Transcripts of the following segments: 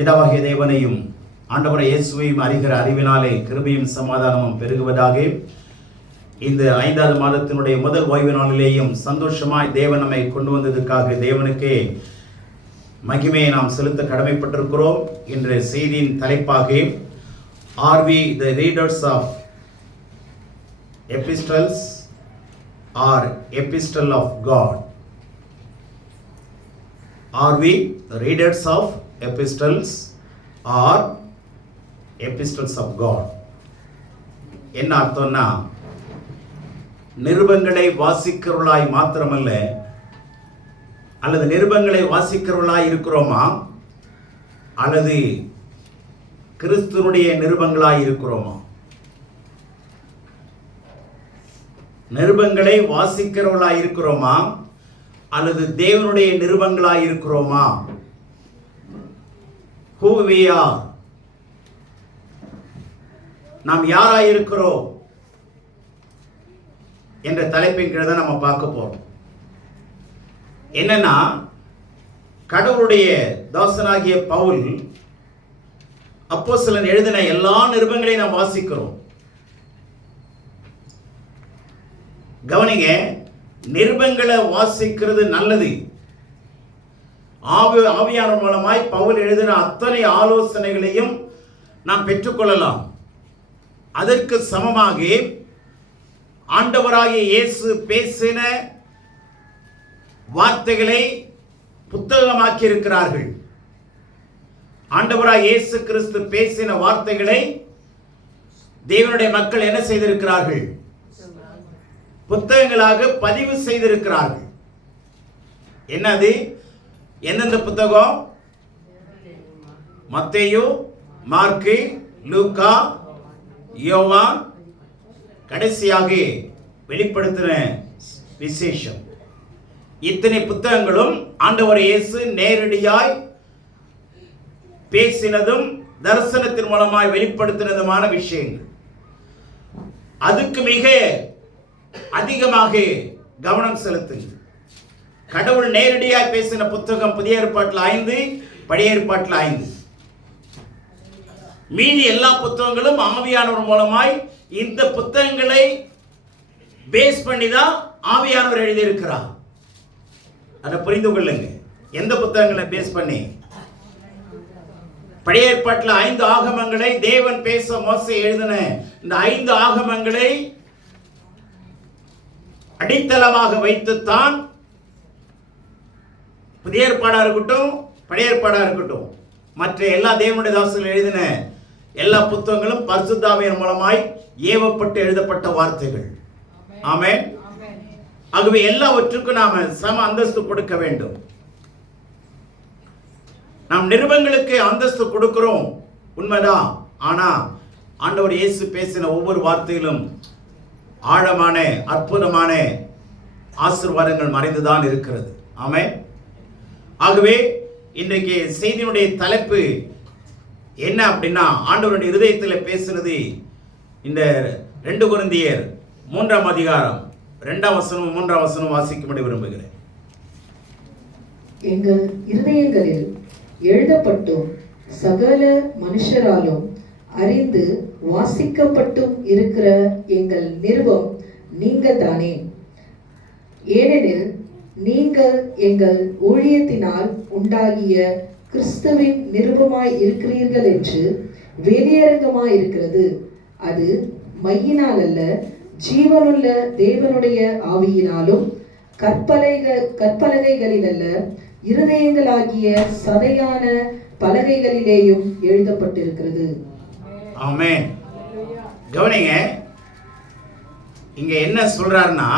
பிதாவாகிய தேவனையும் ஆண்டவரை இயேசுவையும் அறிகிற அறிவினாலே கிருபையும் சமாதானமும் பெருகுவதாக. இந்த 5வது மாதத்தினுடைய முதல் ஓய்வு நாளிலேயும் சந்தோஷமாய் தேவன் நம்மை கொண்டு வந்ததுக்காக தேவனுக்கே மகிமையை நாம் செலுத்த கடமைப்பட்டிருக்கிறோம். இன்று செய்தியின் தலைப்பாக Are we the readers of epistles or epistle of God? Are we the readers of epistles or epistles of God? என்ன அர்த்தம்னா, நிருபங்களை வாசிக்கிறவர்களாய் மாத்திரமல்ல, அல்லது நிருபங்களை வாசிக்கிறவர்களாய் இருக்கிறோமா, அல்லது கிறிஸ்துவனுடைய நிருபங்களாய் இருக்கிறோமா? நிருபங்களை வாசிக்கிறவர்களாய் இருக்கிறோமா, அல்லது தேவனுடைய நிருபங்களாய் இருக்கிறோமா? Who we are? நாம் யாராய் இருக்கிறோம் என்ற தலைப்பின் கீழ் தான் நம்ம பார்க்க போறோம். என்னன்னா, கடவுளுடைய தாசனாகிய பவுல் அப்போஸ்தலன் எழுதின எல்லா நிருபங்களையும் நாம் வாசிக்கிறோம். கவனிங்க, நிருபங்களை வாசிக்கிறது நல்லது. ஆவியானவர் மூலமாய் பவுல் எழுதின அத்தனை ஆலோசனைகளையும் நாம் பெற்றுக்கொள்ளலாம். அதற்கு சமமாக ஆண்டவராகிய இயேசு பேசின வார்த்தைகளை புத்தகமாக்கி இருக்கிறார்கள். ஆண்டவராகிய இயேசு கிறிஸ்து பேசின வார்த்தைகளை தேவனுடைய மக்கள் என்ன செய்திருக்கிறார்கள்? புத்தகங்களாக பதிவு செய்திருக்கிறார்கள். என்னது? எந்தெந்த புத்தகம்? மத்தேயு, மார்க்கு, லூக்கா, யோவான், கடைசியாக வெளிப்படுத்தின விசேஷம். இத்தனை புத்தகங்களும் ஆண்டவர் இயேசு நேரடியாய் பேசினதும் தரிசனத்தின் மூலமாய் வெளிப்படுத்தினதுமான விஷயங்கள். அதுக்கு மிக அதிகமாக கவனம் செலுத்துங்க. கடவுள் நேரடியாய் பேசின புத்தகம் புதிய ஏற்பாட்டில் 5, பழைய ஏற்பாட்டில் 5. மீதி எல்லா புத்தகங்களும் ஆவியானவர் மூலமாய் இந்த புத்தகங்களை பேஸ் பண்ணி தான் ஆவியானவர் எழுதியிருக்கிறார். அதை புரிந்து கொள்ளுங்க. எந்த புத்தகங்களை பேஸ் பண்ணி? பழைய ஏற்பாட்டில் 5 ஆகமங்களை தேவன் பேச மோசே எழுதின இந்த 5 ஆகமங்களை அடித்தளமாக வைத்துத்தான் புதிய ஏற்பாடா இருக்கட்டும், பழைய ஏற்பாடா இருக்கட்டும், மற்ற எல்லா தேவனுடைய தாசர்கள் எழுதின எல்லா புத்தகங்களும் பரிசுத்த ஆவியின் மூலமாய் ஏவப்பட்டு எழுதப்பட்ட வார்த்தைகள். ஆமென். ஆகவே எல்லாவற்றுக்கும் நாம சம அந்தஸ்து கொடுக்க வேண்டும். நாம் நிருபங்களுக்கு அந்தஸ்து கொடுக்கிறோம், உண்மைதான். ஆனா ஆண்டவர் இயேசு பேசின ஒவ்வொரு வார்த்தையிலும் ஆழமான அற்புதமான ஆசீர்வாதங்கள் மறைந்துதான் இருக்கிறது. ஆமென். ஆகவே இன்றைக்கு செய்தியினுடைய தலைப்பு என்ன அப்படின்னா, ஆண்டவருடைய இருதயத்தில் பேசுறது இந்த 2 கொரிந்தியர் 3ஆம் அதிகாரம் 2ஆம் வசனம் 3ஆம் வசனம் வாசிக்கும்படி விரும்புகிறேன். எங்கள் இருதயங்களில் எழுதப்பட்டும் சகல மனுஷராலும் அறிந்து வாசிக்கப்பட்டும் இருக்கிற எங்கள் நிருபம் நீங்கள் தானே. ஏனெனில் நீங்கள் எங்கள் ஊழியத்தினால் உண்டாகிய கிறிஸ்துவின் நிருபமாய் இருக்கிறீர்கள் என்று வெளியரங்கமாய் இருக்கிறது. அது மையினால் அல்ல, ஜீவனுள்ள தேவனுடைய ஆவியினாலும் கற்பலகைகளில் அல்ல, இருதயங்களாகிய சதையான பலகைகளிலேயும் எழுதப்பட்டிருக்கிறது. ஆமென். கவனிங்க, இங்க என்ன சொல்றாருன்னா,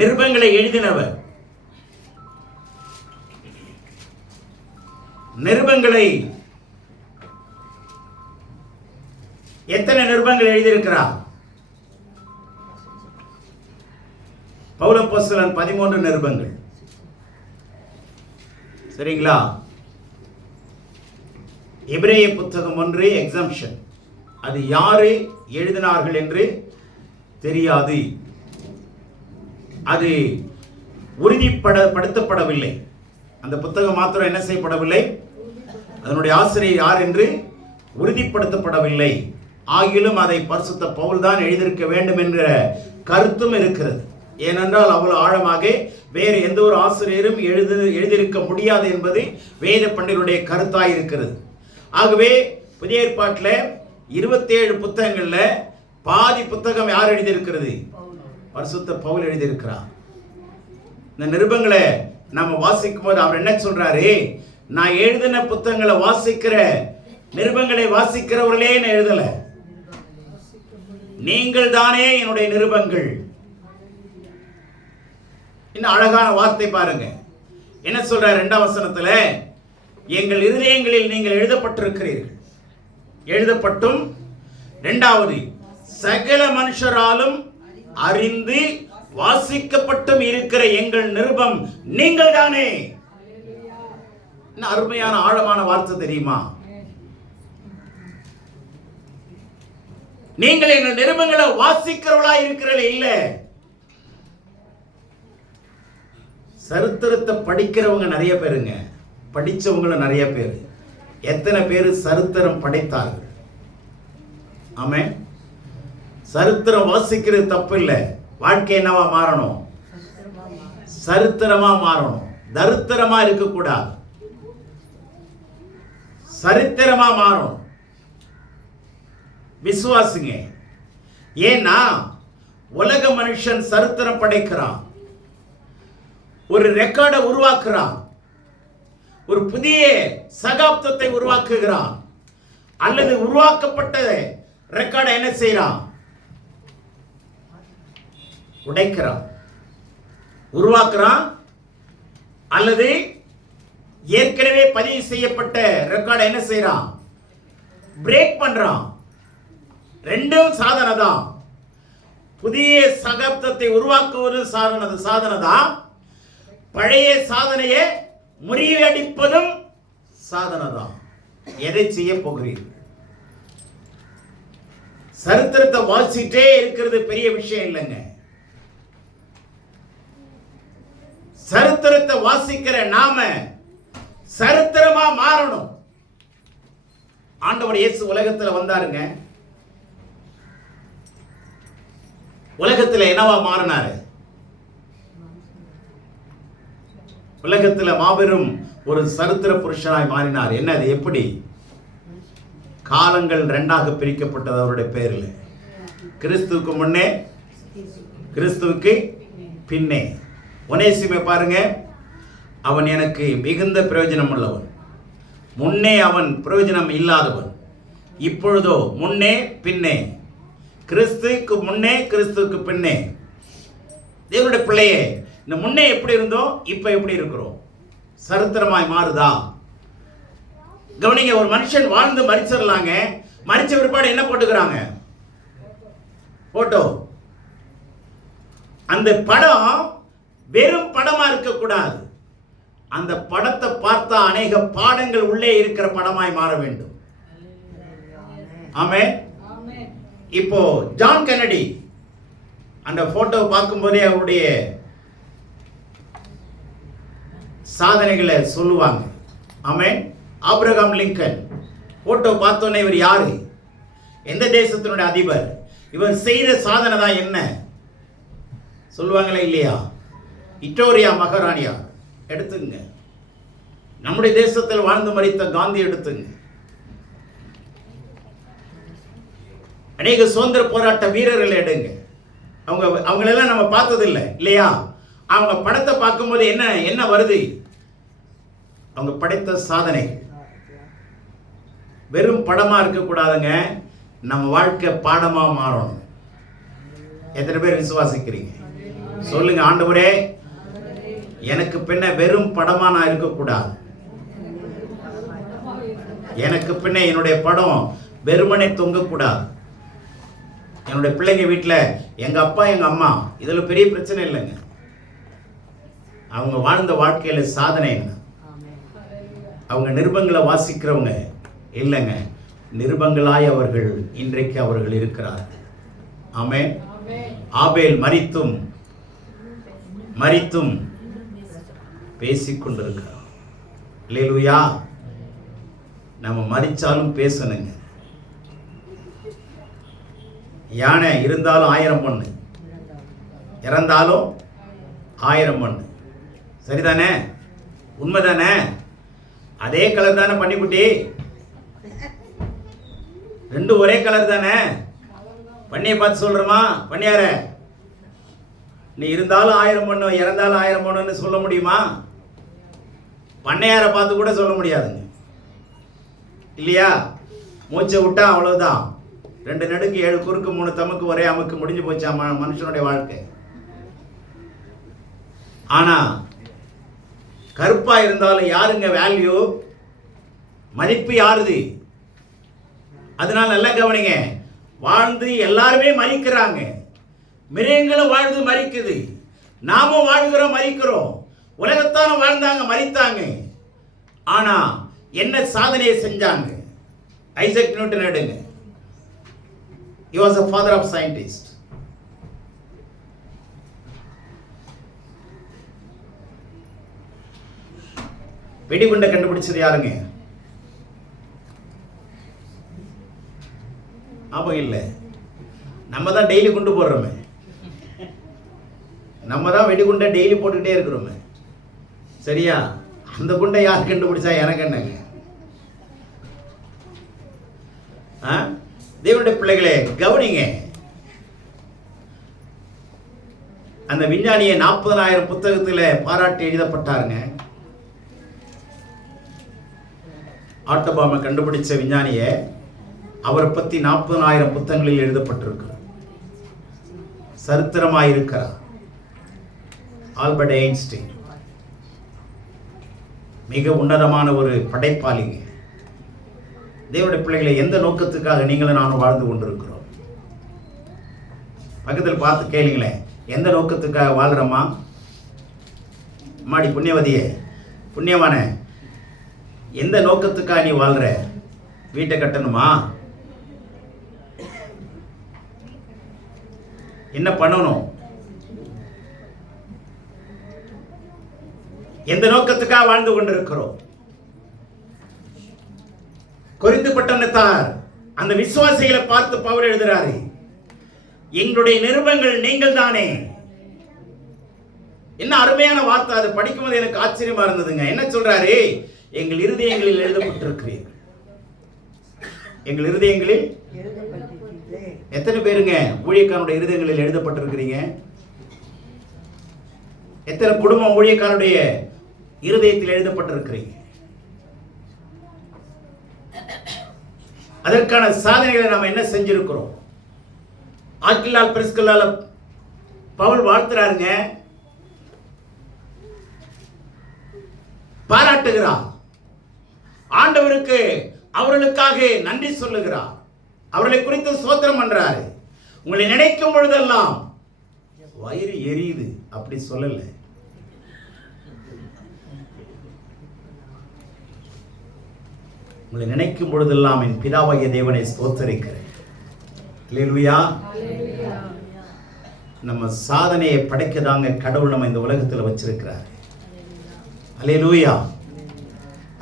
நிருபங்களை எழுதினவர், நிருபங்களை எத்தனை நிருபங்கள் எழுதியிருக்கிறார்? பவுல் அப்போஸ்தலன் 13 நிருபங்கள். சரிங்களா? எபிரேய புத்தகம் 1 எக்ஸம்ஷன். அது யாரு எழுதினார்கள் என்று தெரியாது. அது உறுதிப்படுத்தப்படவில்லை. அந்த புத்தகம் மாத்திரம் என்ன செய்யப்படவில்லை, அதனுடைய ஆசிரியர் யார் என்று உறுதிப்படுத்தப்படவில்லை. ஆகிலும் அதை பரிசுத்த பவுல் தான் எழுதியிருக்க வேண்டும் என்கிற கருத்தும் இருக்கிறது. ஏனென்றால் அவ்வளவு ஆழமாக வேறு எந்த ஒரு ஆசிரியரும் எழுதியிருக்க முடியாது என்பது வேத பண்டிதருடைய கருத்தாய் இருக்கிறது. ஆகவே புதிய ஏற்பாட்டில் 27 புத்தகங்கள்ல பாதி புத்தகம் யார் எழுதியிருக்கிறது? பரிசுத்த பவுல் எழுதியிருக்கிறார். இந்த நிருபங்களை நம்ம வாசிக்கும் போது அவர் என்ன சொல்றாரு, நான் எழுதின புத்தகங்களை வாசிக்கிற நிருபங்களை வாசிக்கிறவர்களே நான் எழுதல, நீங்கள் தானே என்னுடைய நிருபங்கள். இன்னும் அழகான வார்த்தை பாருங்க, என்ன சொல்றார் 2ஆம் வசனத்துல, எங்கள் இருதயங்களில் நீங்கள் எழுதப்பட்டிருக்கிறீர்கள், எழுதப்பட்டும் 2வது சகல மனுஷராலும் அறிந்து வாசிக்கப்பட்டும் இருக்கிற எங்கள் நிருபம் நீங்கள் தானே. அருமையான ஆழமான வார்த்தை தெரியுமா? நீங்கள் எங்கள் நிருபங்களை வாசிக்கிறவளா இருக்கிறீர்கள் இல்ல, சரித்திரத்தை படிக்கிறவங்க நிறைய பேருங்க, படிச்சவங்க நிறைய பேர். எத்தனை பேர் சரித்திரம் படைத்தார்கள்? ஆமென். சரித்திரம் வாசிக்கிறது தப்பு இல்லை. வாழ்க்கை என்னவா மாறணும்? சரித்திரமா மாறணும். தரித்திரமா இருக்கக்கூடாது, சரித்திரமா மாறணும். விசுவாசிங்க. ஏன்னா உலக மனுஷன் சரித்திரம் படைக்கிறான், ஒரு ரெக்கார்டை உருவாக்குறான், ஒரு புதிய சகாப்தத்தை உருவாக்குகிறான், அல்லது உருவாக்கப்பட்ட ரெக்கார்டை என்ன செய்யறான்? உடைக்கிறான். உருவாக்குறான் அல்லது ஏற்கனவே பதிவு செய்யப்பட்ட ரெக்கார்டை என்ன செய்யறான்? பிரேக் பண்றான். ரெண்டும் சாதனை தான். புதிய சகாப்தத்தை உருவாக்குவது சாதனை தான். பழைய சாதனையை முறியடிப்பதும் சாதனை தான். எதை செய்ய போகிறீர்கள்? சரித்திரத்தை வாசிட்டே இருக்கிறது பெரிய விஷயம் இல்லைங்க. சரித்திரத்தை வாசிக்கிற நாம சரித்திரமா மாறணும். ஆண்டவர் இயேசு உலகத்தில் வந்தாருங்க. உலகத்தில் என்னவா மாறினாரு? உலகத்தில் மாபெரும் ஒரு சரித்திர புருஷனாய் மாறினார். என்னது? எப்படி? காலங்கள் 2ஆக பிரிக்கப்பட்டது அவருடைய பேரில். கிறிஸ்துவுக்கு முன்னே, கிறிஸ்துவுக்கு பின்னே. ஒனேசிமை பாருங்க, அவன் எனக்கு மிகுந்த பிரயோஜனம் உள்ளவன். முன்னே அவன் பிரயோஜனம் இல்லாதவன், இப்பொழுதோ முன்னே பின்னே. கிறிஸ்துவுக்கு முன்னே, கிறிஸ்துவுக்கு பின்னே. தேவனுடைய பிள்ளையே, இந்த முன்னே எப்படி இருந்தோம், இப்ப எப்படி இருக்கிறோம்? சரித்திரமாய் மாறுதா? கவனிங்க. ஒரு மனுஷன் வாழ்ந்து மரிச்சிடலாங்க, மரிச்ச பிற்பாடு என்ன போட்டுக்கிறாங்க? போட்டோ. அந்த படம் வெறும் படமா இருக்கக்கூடாது. அந்த படத்தை பார்த்தா அநேக பாடங்கள் உள்ளே இருக்கிற படமாய் மாற வேண்டும். ஆமென். இப்போ ஜான் கென்னடி அந்த போட்டோ பார்க்கும்போதே அவருடைய சாதனைகளை சொல்லுவாங்க. ஆமென். ஆபிரகாம் லிங்கன் போட்டோ பார்த்தோன்னே இவர் யாரு? எந்த தேசத்தினுடைய அதிபர்? இவர் செய்த சாதனை தான் என்ன சொல்லுவாங்களே இல்லையா? விக்டோரியா மகாராணியா எடுத்துங்க, நம்முடைய தேசத்தில் வாழ்ந்து மரித்த காந்தி எடுத்துங்க, அநேக சுதந்திர போராட்ட வீரர்கள் எடுங்க. அவங்களெல்லாம் நம்ம பார்த்ததில்லை இல்லையா? அவங்க படத்தை பார்க்கும்போது என்ன வருது? அவங்க படைத்த சாதனை. வெறும் படமா இருக்கக்கூடாதுங்க, நம்ம வாழ்க்கை பாடமா மாறணும். எத்தனை பேர் விசுவாசிக்கிறீங்க? சொல்லுங்க. ஆண்டவரே, எனக்கு பின்ன வெறும் படமா நான் இருக்கக்கூடாது. எனக்கு பின்ன என்னுடைய படம் வெறுமனே தொங்கக்கூடாது. என்னுடைய பிள்ளைங்க வீட்டில் எங்க அப்பா எங்க அம்மா, இதுல பெரிய பிரச்சனை இல்லைங்க. அவங்க வாழ்ந்த வாழ்க்கையில சாதனை என்ன? அவங்க நிருபங்களை வாசிக்கிறவங்க இல்லைங்க, நிருபங்களாய் அவர்கள் இன்றைக்கு அவர்கள் இருக்கிறார்கள். ஆமென். ஆபேல் மரித்தும் பேசிக்கொண்டிருக்கிறார். அல்லேலூயா. நம்ம மரிச்சாலும் பேசணுங்க. யானை இருந்தாலும் 1000 பொண்ணு, இறந்தாலும் 1000 பொண்ணு. சரிதானே? உண்மைதானே? அதே கலர் தானே பன்னிக்குட்டி? ரெண்டும் ஒரே கலர் தானே? பண்ணியை பார்த்து சொல்றோமா? பண்ணியார நீ இருந்தாலும் 1000 பொண்ணு, இறந்தாலும் 1000 பொண்ணுன்னு சொல்ல முடியுமா? பண்ணையாரை பார்த்து கூட சொல்ல முடியாதுங்க, இல்லையா? மூச்சை விட்டா அவ்வளவுதான். 2 நடுக்கு 7 குறுக்கு 3 தமுக்கு ஒரே அமுக்கு, முடிஞ்சு போச்சா மனுஷனுடைய வாழ்க்கை. ஆனா கருப்பா இருந்தாலும் யாருங்க வேல்யூ? மதிப்பு யாருது? அதனால நல்லா கவனிங்க. வாழ்ந்து எல்லாருமே மரிக்கிறாங்க. மிருகங்களும் வாழ்ந்து மரிக்குது, நாமும் வாழ்கிறோம் மரிக்கிறோம். உலகத்தான வாழ்ந்தாங்க, மரித்தாங்க. ஆனா என்ன சாதனையை செஞ்சாங்க? ஐசக் நியூட்டன் எடுங்க. He was a father of scientist. வெடிகுண்டை கண்டுபிடிச்சது யாருங்க? ஞாபகம் இல்லை. நம்ம தான் டெய்லி குண்டு போடுறோமே, நம்ம தான் வெடிகுண்டை டெய்லி போட்டுக்கிட்டே இருக்கிறோமே. சரியா? அந்த குண்டை யார் கண்டுபிடிச்சா எனக்கு என்னங்க? தேவனுடைய பிள்ளைகளே கவனிங்க. அந்த விஞ்ஞானியை 40,000 புத்தகத்தில் பாராட்டி எழுதப்பட்டாருங்க. ஆட்டோபாமை கண்டுபிடிச்ச விஞ்ஞானியை அவரை பற்றி 40,000 புத்தகங்களில் எழுதப்பட்டிருக்கு. சரித்திரமாயிருக்கிறார். ஆல்பர்ட் ஐன்ஸ்டீன் மிக உன்னதமான ஒரு படைப்பாளிங்க. தேவனுடைய பிள்ளைகளை எந்த நோக்கத்துக்காக நீங்களும் நானும் வாழ்ந்து கொண்டிருக்கிறோம்? பக்கத்தில் பார்த்து கேளுங்களேன், எந்த நோக்கத்துக்காக வாழ்கிறோமா? மாடி புண்ணியவதியே, புண்ணியவான, எந்த நோக்கத்துக்காக நீ வாழ்ற? வீட்டை கட்டணுமா? என்ன பண்ணணும்? எந்த நோக்கத்துக்காக வாழ்ந்து கொண்டிருக்கிறோம்? கொரிந்து பட்டணத்தார் அந்த விசுவாசிகளை பார்த்து பவுல் எழுதுறாரு, எங்களுடைய நிருபங்கள் நீங்கள் தானே. என்ன அருமையான வார்த்தை! அது படிக்கும்போது எனக்கு ஆச்சரியமா இருந்ததுங்க. என்ன சொல்றாரு? எங்கள் இருதயங்களில் எழுதப்பட்டிருக்கிறீர்கள். எங்கள் இருதயங்களில் எத்தனை பேருங்க ஊழியக்காரனுடைய இருதயங்களில் எழுதப்பட்டிருக்கிறீங்க? எத்தனை குடும்பம் ஊழியக்காரனுடைய இருதயத்தில் எழுதப்பட்டிருக்கிறீங்க? அதற்கான சாதனைகளை நாம் என்ன செஞ்சிருக்கிறோம்? ஆக்கிலால் பிரிஸ்கில்லால பவுல் வாழ்த்துறாருங்க, பாராட்டுகிறார். ஆண்டவருக்கு அவர்களுக்காக நன்றி சொல்லுகிறார். அவர்களை குறித்து ஸ்தோத்திரம் பண்றாரு. உங்களை நினைக்கும் பொழுதெல்லாம் வயிறு எரியுது, அப்படி சொல்லல. உங்களை நினைக்கும் பொழுதெல்லாம் என் பிதாவாகிய தேவனை ஸ்தோத்தரிக்கிறேன். அல்லேலூயா. நம்ம சாதனையை படைக்கதாங்க கடவுள் நம்ம இந்த உலகத்தில் வச்சிருக்கிறார். அல்லேலூயா.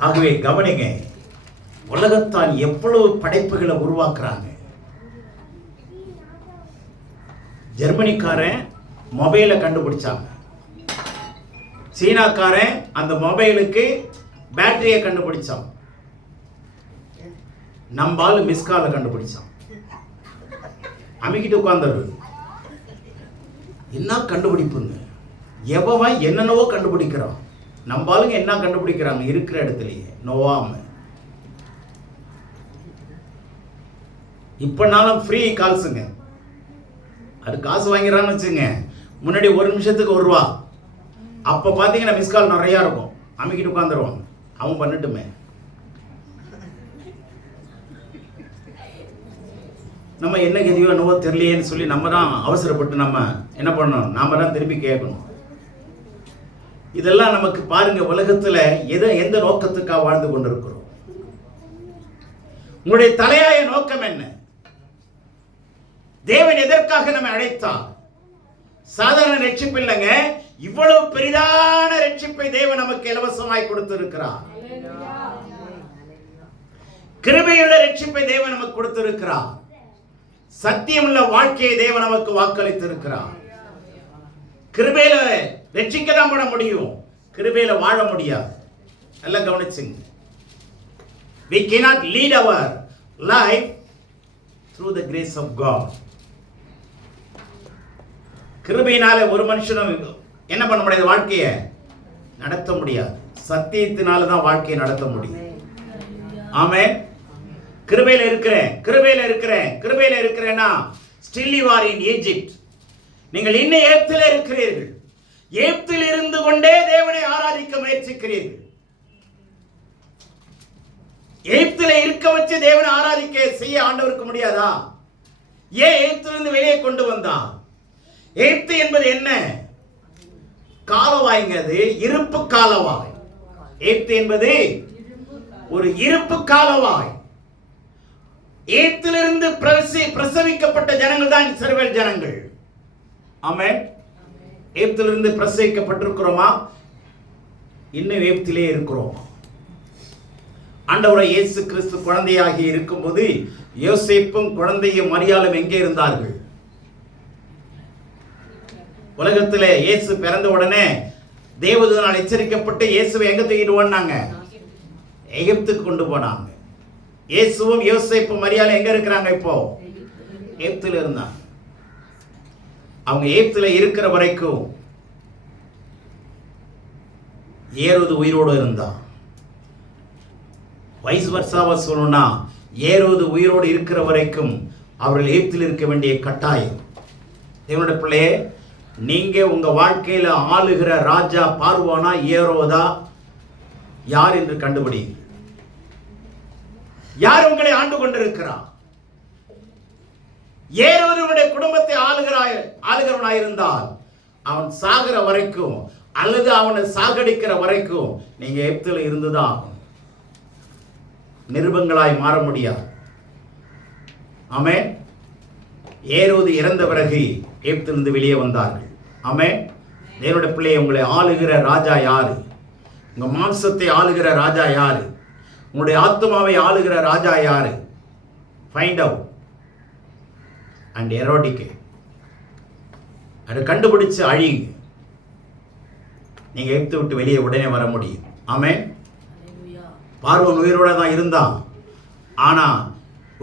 ஆகவே கவனிங்க, உலகத்தான் எவ்வளவு படைப்புகளை உருவாக்குறாங்க. ஜெர்மனிக்காரன் மொபைலை கண்டுபிடிச்சாங்க. சீனாக்காரன் அந்த மொபைலுக்கு பேட்டரியை கண்டுபிடிச்சான். நம்பால் மிஸ்காலை கண்டுபிடிச்சான். அமைக்கிட்டு உட்கார்ந்து என்ன கண்டுபிடிப்புங்க! எவன் என்னென்னவோ கண்டுபிடிக்கிறான். நம்பாலுங்க என்ன கண்டுபிடிக்கிறாங்க இருக்கிற இடத்துலயே நோவாம. இப்பனாலும் ஃப்ரீ கால்ஸுங்க. அது காசு வாங்கிறான்னு வச்சுங்க, முன்னாடி 1 நிமிஷத்துக்கு 1 ரூபா. அப்போ பார்த்தீங்கன்னா மிஸ்கால் நிறையா இருக்கும். அமைக்கிட்டு உட்காந்துருவான். அவன் பண்ணட்டுமே. நம்ம என்ன கதியோ என்னவோ தெரியலையேன்னு சொல்லி நம்ம தான் அவசரப்பட்டு நம்ம என்ன பண்ணணும்? நாம தான் திருப்பி கேட்கணும். இதெல்லாம் நமக்கு பாருங்க, உலகத்துல எந்த நோக்கத்துக்காக வாழ்ந்து கொண்டிருக்கிறோம்? உங்களுடைய தலையாய நோக்கம் என்ன? தேவன் எதற்காக நம்ம அழைத்தார்? சாதாரண ரட்சிப்பு இல்லைங்க, இவ்வளவு பெரிதான ரட்சிப்பை தேவன் நமக்கு இலவசமாய் கொடுத்திருக்கிறார். கிருபையுள்ள ரட்சிப்பை தேவன் நமக்கு கொடுத்திருக்கிறார். சத்தியமுள்ள வாழ்க்கையை தேவன் நமக்கு வாக்களித்திருக்கிறார். கிருபையில ரட்சிக்க தான் பண்ண முடியும், கிருபையில வாழ முடியாது. நல்லா கவனிச்சுங்க. We cannot lead our life through the grace of God. கிருபையினால ஒரு மனுஷனும் என்ன பண்ண முடியாது, வாழ்க்கையை நடத்த முடியாது. சத்தியத்தினால தான் வாழ்க்கையை நடத்த முடியும். ஆமென். கிருபையில இருக்கிறேன்னா still you are in Egypt. நீங்கள் இன்னும் எகிப்தில் இருக்கிறீர்கள். எகிப்தில் இருந்து கொண்டே தேவனை ஆராதிக்க முயற்சிக்கிறீர்கள். எகிப்தில் இருக்க வச்சு தேவனை ஆராதிக்க செய்ய ஆண்டவருக்கு முடியாதா? ஏன் எகிப்திலிருந்து வெளியே கொண்டு வந்தார்? எகிப்து என்பது என்ன? காலவாய்ங்க. அது இருப்பு காலவாய். எகிப்து என்பது ஒரு இருப்பு காலவாய். எகிப்திலிருந்து பிரசவிக்கப்பட்ட ஜனங்கள் தான் இஸ்ரவேல் ஜனங்கள். ஆமென். எகிப்திலிருந்து பிரசவிக்கப்பட்டிருக்கிறோமா? இன்னும் எகிப்திலே இருக்கிறோம். ஆண்டவராகிய இயேசு கிறிஸ்து குழந்தையாகி இருக்கும்போது யோசேப்பும் குழந்தையும் மரியாளும் எங்கே இருந்தார்கள்? உலகத்தில் இயேசு பிறந்த உடனே தேவதூதனால் எச்சரிக்கப்பட்டு இயேசுவை எங்க தூக்கிட்டு போனாங்க? எகிப்துக்கு கொண்டு போனாங்க. இயேசுவும் யோசேப்பும் மரியாளும் எங்க இருக்கிறாங்க? இப்போ எகிப்தில் இருந்தாங்க. அவங்க எகிப்தில் இருக்கிற வரைக்கும் ஏரோது உயிரோடு இருந்தான். வைஸ் வர்சாவா சொல்லணும்னா ஏரோது உயிரோடு இருக்கிற வரைக்கும் அவர்கள் எகிப்தில் இருக்க வேண்டிய கட்டாயம். தேவனுடைய பிள்ளையே, நீங்க உங்க வாழ்க்கையில ஆளுகிற ராஜா பார்வோனா ஏரோதா யார் என்று கண்டுபிடிங்க. யார் உங்களை ஆண்டு கொண்டிருக்கிறார்? ஏரோதுடைய குடும்பத்தை ஆளுகிறவனாயிருந்தால் அவன் சாகிற வரைக்கும் அல்லது அவனை சாகடிக்கிற வரைக்கும் நீங்க எகிப்தில் இருந்துதான் நிருபங்களாய் மாற முடியாது. ஆமென். ஏரோது இறந்த பிறகு எகிப்திலிருந்து வெளியே வந்தார்கள். ஆமென். தேவனுடைய பிள்ளையை, உங்களை ஆளுகிற ராஜா யாரு? உங்க மாம்சத்தை ஆளுகிற ராஜா யாரு? உங்களுடைய ஆத்மாவை ஆளுகிற ராஜா யாரு? Find out and eradicate. அதை கண்டுபிடிச்சு அழியுங்க. நீங்க எகிப்தை விட்டு வெளியே உடனே வர முடியும். ஆமென். பார்வோன் உயிரோட தான் இருந்தான். ஆனா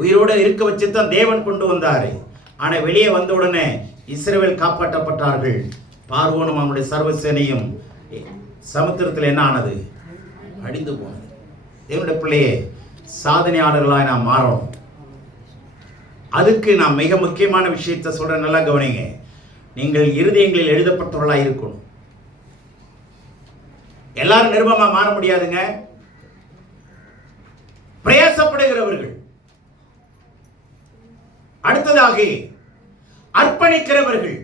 உயிரோட இருக்க வச்சு தான் தேவன் கொண்டு வந்தாரு. ஆனா வெளியே வந்த உடனே இஸ்ரவேல் காப்பாற்றப்பட்டார்கள். பார்வோனும் அவனுடைய சர்வசேனையும் சமுத்திரத்தில் என்ன ஆனது? அடிந்து போனது. தேவனுடைய பிள்ளையே, சாதனையாளர்களாய் நாம் மாறணும். அதுக்கு நான் மிக முக்கியமான விஷயத்தை சொல்றேன், நல்லா கவனிங்க. நீங்கள் இருதயங்களில் எழுதப்பட்டவர்களாக இருக்கணும். எல்லாரும் நிருபமா மாற முடியாதுங்க. பிரயாசப்படுகிறவர்கள், அடுத்ததாக அர்ப்பணிக்கிறவர்கள்,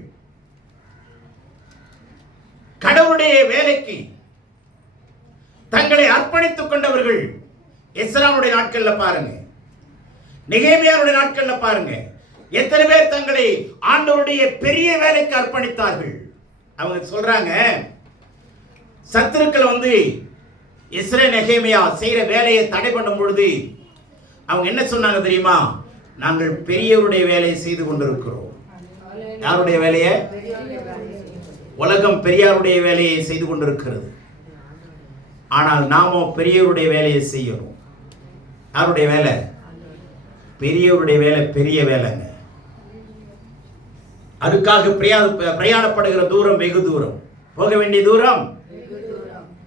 கடவுளுடைய வேலைக்கு தங்களை அர்ப்பணித்துக் கொண்டவர்கள். எஸ்ராவுடைய நாட்கள்ல பாருங்க, நெகேமியாவுடைய நாட்கள்ல பாருங்க, எத்தனை பேர் தங்களை ஆண்டவருடைய பெரிய வேலைக்கு அர்ப்பணித்தார்கள். அவங்க சொல்றாங்க, சத்துருக்கள் வந்து எஸ்ரா நெகேமியா செய்யற வேலையை தடை பண்ணும் பொழுது அவங்க என்ன சொன்னாங்க தெரியுமா? நாங்கள் பெரியவருடைய வேலையை செய்து கொண்டிருக்கிறோம். யாருடைய வேலையை? உலகம் பெரியாருடைய வேலையை செய்து கொண்டிருக்கிறது. ஆனால் நாமோ பெரியவருடைய வேலையை செய்யணும். யாருடைய வேலை? பெரியவருடைய வேலை. பெரிய வேலைங்க. அதுக்காக பிரயாணப்படுகிற தூரம் வெகு தூரம், போக வேண்டிய தூரம்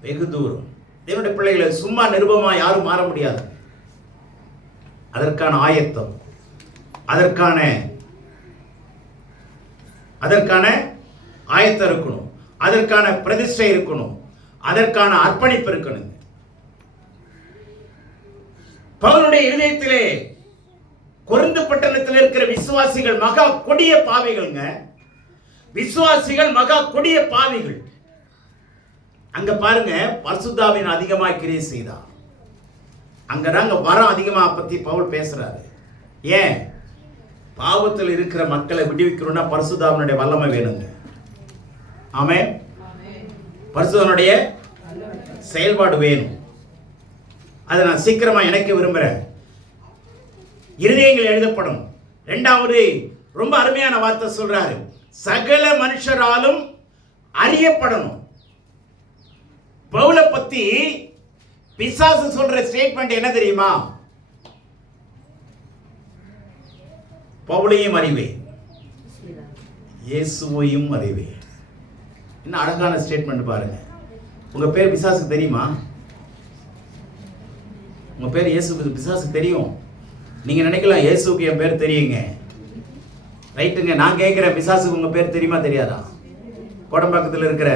வெகு தூரம். தேவனுடைய பிள்ளைகளை சும்மா நிருபமா யாரும் மாற முடியாது. அதற்கான ஆயத்தம், அதற்கான ஆயத்தம் இருக்கணும், அதற்கான பிரதிஷ்டை இருக்கணும், அதற்கான அர்ப்பணிப்பு இருக்கணும். பவுலுடைய இதயத்திலே கொரிந்து பட்டணத்தில் இருக்கிற விசுவாசிகள் மகா கொடிய பாவிகள்ங்க. விசுவாசிகள் மகா கொடிய பாவிகள். அங்க பாருங்க, பரிசுத்தாவின் அதிகமாக கிரியை செய்தார். அங்கதாங்க வரம் அதிகமா பத்தி பவுல் பேசுறாரு. ஏன்? பாவத்தில் இருக்கிற மக்களை விடுவிக்கணும்னா பரிசுத்தாவினுடைய வல்லமை வேணுங்க. ஆமென். பரிசுத்தனுடைய செயல்பாடு வேணும். அதை நான் சீக்கிரமா இணைக்க விரும்புகிறேன். இருதயங்கள் எழுதப்படும். இரண்டாவது ரொம்ப அருமையான வார்த்தை சொல்றாரு, சகல மனுஷராலும் அறியப்படணும். பவுலை பத்தி பிசாசு சொல்ற ஸ்டேட்மெண்ட் என்ன தெரியுமா? பவுலையும் அறிவேன், இயேசுவையும் அறிவேன். என்ன அழகான ஸ்டேட்மெண்ட் பாருங்க. உங்க பேர் பிசாசுக்கு தெரியுமா? உங்க பேர் இயேசுக்கு பிசாசுக்கு தெரியும். நீங்க நினைக்கலாம் இயேசுக்கு என் பேர் தெரியுங்க. ரைட்டுங்க. நான் கேட்கிறேன், பிசாசுக்கு உங்க பேர் தெரியுமா தெரியாதா? கோடம்பாக்கத்தில் இருக்கிற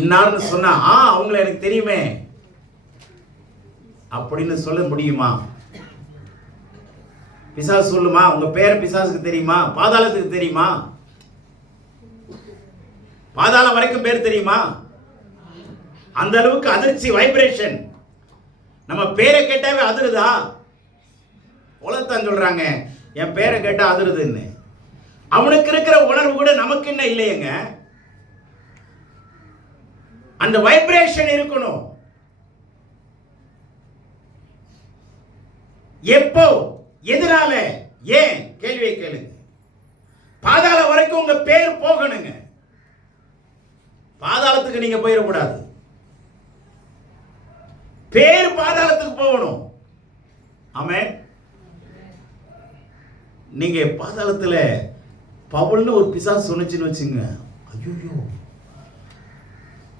இன்னார்னு சொன்னா அவங்கள எனக்கு தெரியுமே அப்படின்னு சொல்ல முடியுமா? பிசாசு சொல்லுமா உங்க பேர் பிசாசுக்கு தெரியுமா? பாதாளத்துக்கு தெரியுமா? பாதாளம் வரைக்கும் பேர் தெரியுமா? அந்த அளவுக்கு அதிர்ச்சி, வைப்ரேஷன். நம்ம பேரை கேட்டாவே அதிருதா? உலகத்தான் சொல்றாங்க என் பேரை கேட்டா அதிருதுன்னு. அவனுக்கு இருக்கிற உணர்வு கூட நமக்கு என்ன இல்லையங்க. அந்த வைப்ரேஷன் இருக்கணும். எப்போ, எதனால, ஏன் கேள்வியை கேளுங்க. பாதாளம் வரைக்கும் உங்க பேர் போகணுங்க. பாதாளத்துக்கு நீங்க போயிடக்கூடாது. பேர் பாதாளத்துக்கு போகணும். ஆமென். நீங்க பாதாளத்துல பவுல்னு ஒரு பிசாசு சொன்னுச்சுன்னு வச்சுங்க, ஐயோ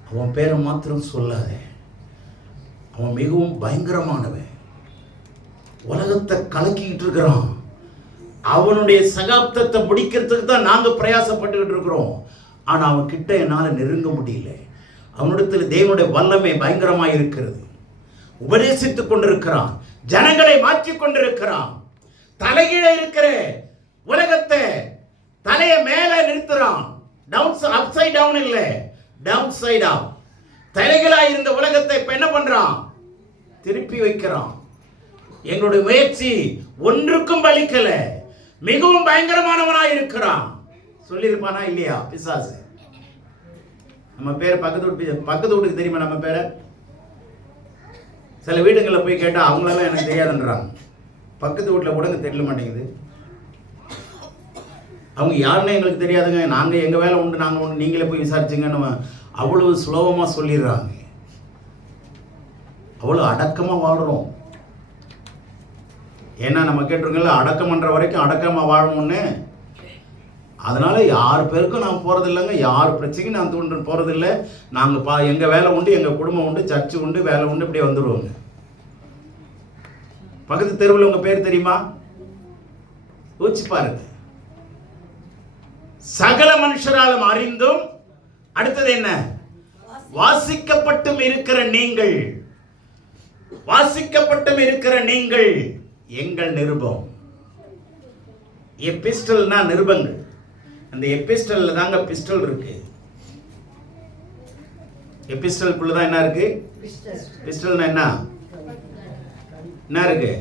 அவன் பேரை மாத்திரம் சொல்லாத, அவன் மிகவும் பயங்கரமானவன், உலகத்தை கலக்கிக்கிட்டு இருக்கிறான், அவனுடைய சகாப்தத்தை முடிக்கிறதுக்கு தான் நாங்க பிரயாசப்பட்டுக்கிட்டு இருக்கிறோம், ஆனா அவன் கிட்ட என்னால நெருங்க முடியல, அவனிடத்தில் தேவனுடைய வல்லமை பயங்கரமாக இருக்கிறது, உபதேசித்துக் கொண்டிருக்கிறான், ஜனங்களை மாற்றிக் கொண்டிருக்கிறான், தலைகீழ இருக்கிற உலகத்தை தலைய மேல நிறுத்துறான். அப்சைட் டவுன் இல்ல, டவுன் சைட் அப். தலைகளா இருந்த உலகத்தை இப்ப என்ன பண்றான்? திருப்பி வைக்கிறான். எங்களுடைய முயற்சி ஒன்றுக்கும் பலிக்கல, மிகவும் பயங்கரமானவனாய் இருக்கிறான். சொல்லியிருப்பானா இல்லையா பிசாசு? நம்ம பேரை பக்கத்து வீட்டுக்கு தெரியுமா? நம்ம பேரை சில வீடுகளில் போய் கேட்டால் அவங்களெல்லாம் எனக்கு தெரியாதுன்றாங்க. பக்கத்து வீட்டில் கூட தெரியல மாட்டேங்குது. அவங்க யாருன்னு எங்களுக்கு தெரியாதுங்க, நாங்கள் எங்கள் வேலை உண்டு, நாங்கள் உண்டு, நீங்களே போய் விசாரிச்சுங்கன்னு அவ்வளவு சுலபமாக சொல்லிடுறாங்க. அவ்வளோ அடக்கமாக வாழ்கிறோம். ஏன்னா நம்ம கேட்டிருக்கோம்ல, அடக்கம் பண்ணுற வரைக்கும் அடக்கமாக வாழணும்னு. அதனால் யார் பேருக்கும் நான் போகிறதில்லைங்க, யார் பிரச்சனைக்கும் நான் தூண்டு போகிறதில்லை. நாங்கள் எங்கள் வேலை உண்டு, எங்கள் குடும்பம் உண்டு, சர்ச்சு உண்டு, வேலை உண்டு, இப்படியே வந்துடுவோங்க. பக்கத்து தெருவில் உங்கள் பேர் தெரியுமா? யோசிச்சு பாருங்க. சகல மனுஷராலும் அறிந்தும், அடுத்தது என்ன? வாசிக்கப்பட்டும் இருக்கிற நீங்கள், வாசிக்கப்பட்டும் இருக்கிற நீங்கள் எங்கள் நிருபம். எபிஸ்டல்னா நிருபங்கள். அந்த எபிஸ்டல்ல தாங்க பிஸ்டல் இருக்கு. எபிஸ்டலுக்குள்ள தான் என்ன இருக்கு? பிஸ்டல்னா என்ன இருக்கு?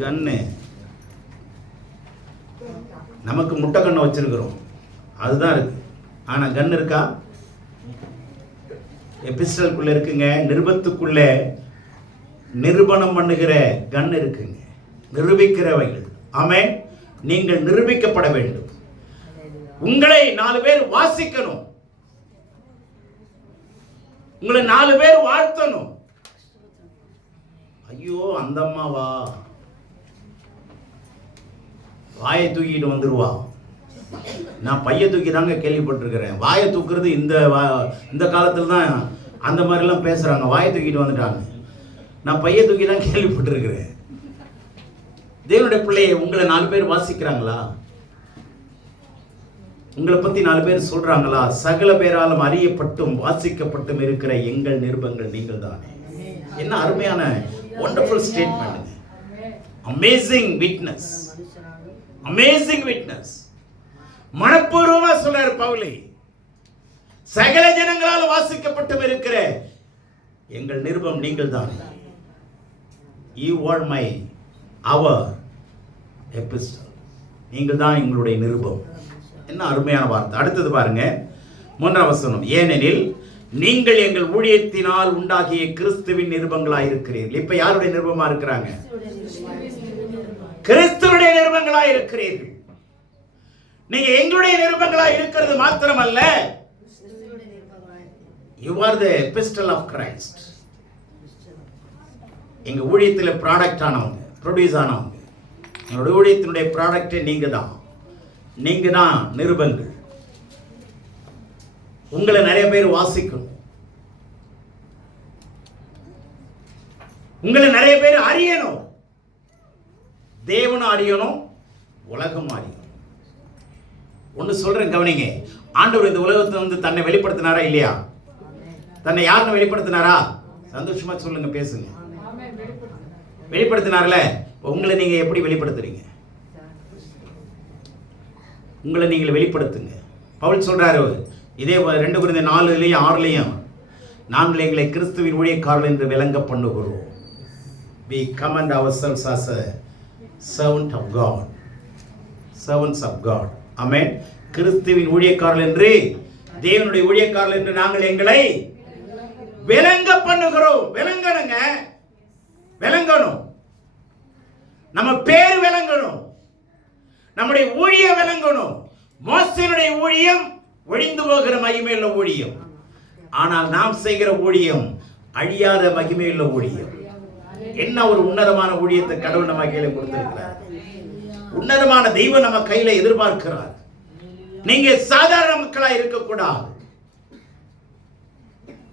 கன்னு. நமக்கு முட்டை கண்ணை வச்சிருக்கிறோம், அதுதான் இருக்கு. ஆனா கன் இருக்கா? எபிஸ்டலுக்குள்ள இருக்குங்க. நிருபத்துக்குள்ள நிரூபணம் பண்ணுகிற கன் இருக்குங்க, நிரூபிக்கிறவைகள். ஆமென். நீங்கள் நிரூபிக்கப்பட வேண்டும். உங்களை 4 பேர் வாசிக்கணும், உங்களை 4 பேர் வாழ்த்தணும். ஐயோ அந்த அம்மாவா, வாயை தூக்கிட்டு வந்துருவா. நான் பைய தூக்கி தாங்க கேள்விப்பட்டிருக்கிறேன். வாயை தூக்குறது இந்த காலத்தில் தான் அந்த மாதிரிலாம் பேசுகிறாங்க. வாயை தூக்கிட்டு வந்துட்டாங்க. நான் பைய தூக்கி தான் கேள்விப்பட்டிருக்கிறேன். தேவனுடைய பிள்ளையை உங்களை 4 பேர் வாசிக்கிறாங்களா? உங்களை பற்றி 4 பேர் சொல்கிறாங்களா? சகல பேராலும் அறியப்பட்டும் வாசிக்கப்பட்டும் இருக்கிற எங்கள் நிருபங்கள் நீங்கள் தானே. என்ன அருமையான wonderful statement. Amazing witness. Amazing witness. மனப்பூர்வமா சொல்றாரு பவுல். சகல ஜனங்களால் வாசிக்கப்பட்டும் இருக்கிற எங்கள் நிருபம் நீங்கள் தான். You are our epistle. நீங்கள் தான் எங்களுடைய நிருபம். என்ன அருமையான வார்த்தை. அடுத்தது பாருங்க, 3ஆம் வசனம். ஏனெனில் நீங்கள் எங்கள் ஊழியத்தினால் உண்டாகிய கிறிஸ்துவின் நிருபங்களாய் இருக்கிறீர்கள். இப்ப யாருடைய நிருபமா இருக்கிறாங்க? கிறிஸ்துவுடைய நிருபங்களாய் இருக்கிறீர்கள். நீங்க எங்களுடைய நிருபங்களாய் இருக்கிறது மாத்திரமல்ல, you are the epistle of Christ. எங்க ஊழியத்தில் ப்ராடக்ட் ஆனவங்க, ப்ரொடியூஸ் ஆனவங்க. எங்களுடைய ஊழியத்தினுடைய ப்ராடக்டே நீங்க தான். நீங்க தான் நிருபங்கள். உங்களை நிறைய பேர் வாசிக்கணும், உங்களை நிறைய பேர் அறியணும். தேவனும் அறியணும், உலகம் அறியணும். ஒன்று சொல்றேன், கவனிங்க. ஆண்டவர் இந்த உலகத்தை வந்து தன்னை வெளிப்படுத்தினாரா இல்லையா? தன்னை யாருன்னு வெளிப்படுத்தினாரா? சந்தோஷமா சொல்லுங்க, பேசுங்க. வெளிப்படுத்தினார்ல. உங்களை நீங்க எப்படி வெளிப்படுத்துறீங்க? உங்களை நீங்கள் வெளிப்படுத்துங்க. பவுல் சொல்றாரு, இதே 2 Corinthians 4 6 நாங்கள் எங்களை கிறிஸ்துவின் ஊழியக்காரர்கள் என்று விளங்க பண்ணுகிறோம். We commend ourselves as a servant of God, servants of God. Amen. கிறிஸ்துவின் ஊழியக்காரர்கள் என்று, தேவனுடைய ஊழியக்காரர்கள் என்று நாங்கள் எங்களை விளங்க பண்ணுகிறோம். விளங்கணுங்க, விளங்கணும். நம்ம பேர் விளங்கணும், நம்முடைய ஊழியம் விளங்கணும். மோசேயுடைய ஊழியம் ஒழிந்து போகிற மகிமையுள்ள ஊழியம். ஆனால் நாம் செய்கிற ஊழியம் அழியாத மகிமையுள்ள ஊழியம். என்ன ஒரு உன்னதமான ஊழியத்தை கடவுள் நம்ம கையில கொடுத்திருக்கிறார். உன்னதமான தெய்வம் நம்ம கையில எதிர்பார்க்கிறார். நீங்க சாதாரண மக்களா இருக்கக்கூடாது.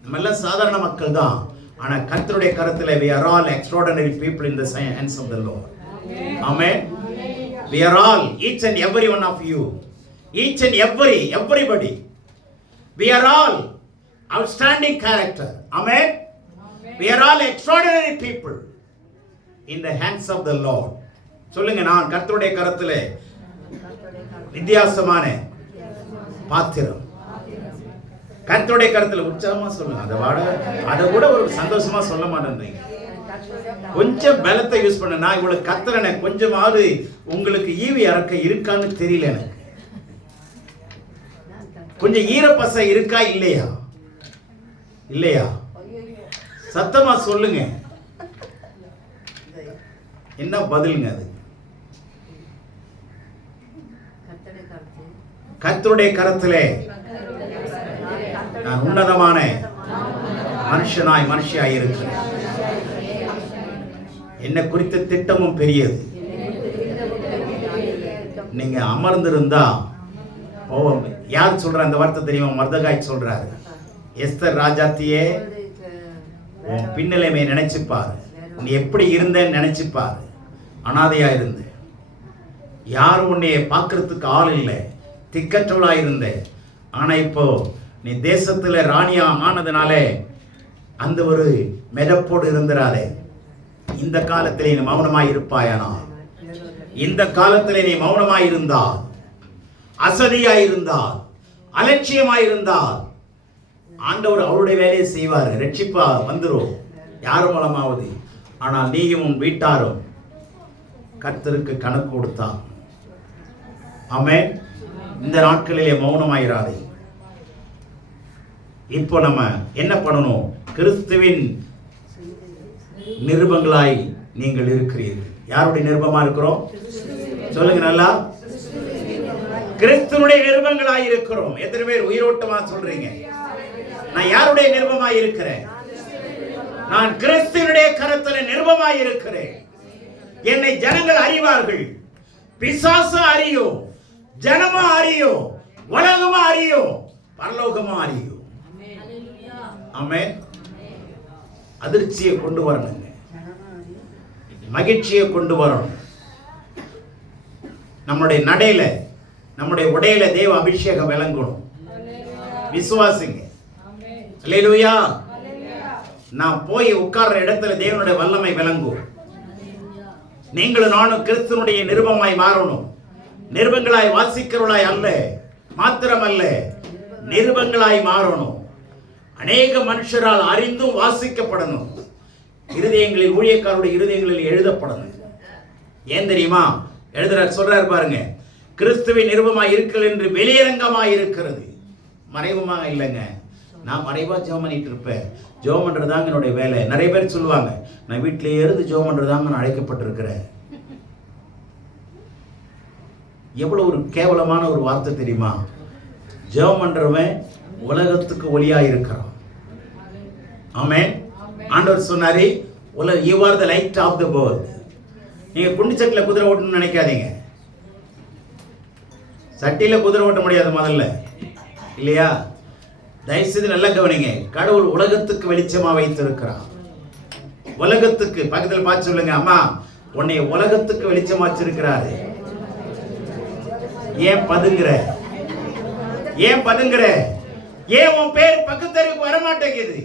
நம்ம எல்லாம் சாதாரண மக்கள் தான். ஆனா கர்த்தருடைய கரத்திலே we are all extraordinary people in the hands of the Lord. Amen. We are all, each and every one of you, each and everybody, we are all outstanding character. Amen. We are all extraordinary people in the hands of the Lord. சொல்லுங்க, நான் கர்த்தருடைய கரத்திலே வித்தியாசமான பாத்திரம். கர்த்தருடைய கரத்துல உற்சாகமா சொல்லுங்க. அதை கூட ஒரு சந்தோஷமா சொல்ல மாட்டேன்றீங்க. கொஞ்சம் பலத்தை யூஸ் பண்ண. நான் இவ்வளவு கத்துறேனே, கொஞ்சமாவது உங்களுக்கு ஈவி இறக்க இருக்கான்னு தெரியல எனக்கு. கொஞ்சம் ஈரப்பசை இருக்கா இல்லையா? இல்லையா? சத்தமா சொல்லுங்க. என்ன பதிலுங்க அது? கர்த்தருடைய கரத்திலே நான் உன்னதமான மனுஷியாய் இருக்கிறேன். என்ன குறித்த திட்டமும் பெரியது. நீங்க அமர்ந்திருந்தா போவோம். யார் சொல்ற அந்த வார்த்தை தெரியுமா? மர்தகாய் சொல்றாரு, எஸ்தர் ராஜாத்தியே உன் பின்னலைமை நினைச்சுப்பாரு. நீ எப்படி இருந்தேன்னு நினைச்சுப்பாரு. அனாதையா இருந்த, யாரும் உன்னைய பார்க்கறதுக்கு ஆள் இல்லை, திக்கற்றவளா இருந்த. ஆனா இப்போ நீ தேசத்துல ராணியா ஆனதுனாலே அந்த ஒரு மெதப்போடு இருந்திராதே. இந்த காலத்திலே நீ மௌனமாய் இருப்பாயானா, இந்த காலத்திலே நீ மௌனமாய் இருந்தால், அசதியாய் இருந்தால், அலட்சியமாய் இருந்தால், ஆண்டவர் அவருடைய வேலையை செய்வார். ரட்சிப்பா வந்துரும் யார் மூலமாவது. ஆனால் நீயும் உன் வீட்டாரும் கர்த்தருக்கு கணக்கு கொடுத்தா. ஆமென். இந்த நாட்களிலே மௌனமாயிராதே. இப்போ நம்ம என்ன பண்ணணும்? கிறிஸ்துவின் நிருபங்களாய் நீங்கள் இருக்கிறீர்கள். யாருடைய நிருபமா இருக்கிறோம்? சொல்லுங்க நல்லா. கிறிஸ்துவினுடைய நிருபங்களாய் இருக்கிறோம். எத்தனை பேர் உயிரோட்டமா சொல்றீங்க? நான் யாருடைய நிருபமாய் இருக்கிறேன்? நான் கிறிஸ்துவினுடைய கரத்தில் நிருபமாய் இருக்கிறேன். என்னை ஜனங்கள் அறிவார்கள். பிசாசு அறியோ, ஜனமா அறியோ, உலகமா அறியோ, பரலோகமா அறியோ. ஆமென். அதிர்ச்சியை கொண்டு வரணுங்க, மகிழ்ச்சியை கொண்டு வரணும். நம்முடைய நடையில, நம்முடைய உடையில தேவ அபிஷேகம் விளங்கணும். விசுவாசிங்க. அல்லேலூயா. நான் போய் உட்கார்ற இடத்துல தேவனுடைய வல்லமை விளங்கும். நீங்களும் நானும் கிறிஸ்துவனுடைய நிருபமாய் மாறணும். நிருபங்களாய் வாசிக்கிறவளாய் அல்ல, மாத்திரமல்ல, நிருபங்களாய் மாறணும். அநேக மனுஷரால் அறிந்தும் வாசிக்கப்படணும். இருதயங்களில், ஊழியக்காரருடைய இருதயங்களில் எழுதப்படணும். ஏன் தெரியுமா? எழுதுறார், சொல்றாரு பாருங்க, கிறிஸ்துவின் நிருபமாய் இருக்கிறது என்று வெளியரங்கமாய் இருக்கிறது, மறைமுகமாக இல்லைங்க. நான் மறைவா ஜெபம் பண்ணிட்டு இருப்பேன். ஜெபம் பண்றதாங்க என்னுடைய வேலை. நிறைய பேர் சொல்லுவாங்க, நான் வீட்டிலேயே இருந்து ஜெபம் பண்றதாங்க நான் அழைக்கப்பட்டிருக்கிறேன். எவ்வளவு ஒரு கேவலமான ஒரு வார்த்தை தெரியுமா? ஜெபம் பண்றவன் உலகத்துக்கு ஒளியா இருக்கிறான். ஆமென். ஆண்டவர் சொன்னாரு, you are the light of the world. நீங்க குண்டு சட்டில குதிரை ஓட்டணும்னு நினைக்காதீங்க. சட்டியில குதிரை ஓட்ட முடியாது முதல்ல, இல்லையா? தயவுசெய்து நல்லா கவனிங்க. கடவுள் உலகத்துக்கு வெளிச்சமா வைத்திருக்கிறார். உலகத்துக்கு பக்கத்தில் பார்த்து சொல்லுங்க, அம்மா உன்னை உலகத்துக்கு வெளிச்சமா வச்சிருக்கிறாரு. ஏன் பதுங்குற? ஏன் பதுங்குற? ஏன் உன் பேர் பக்கத்தருக்கு வர மாட்டேங்குது?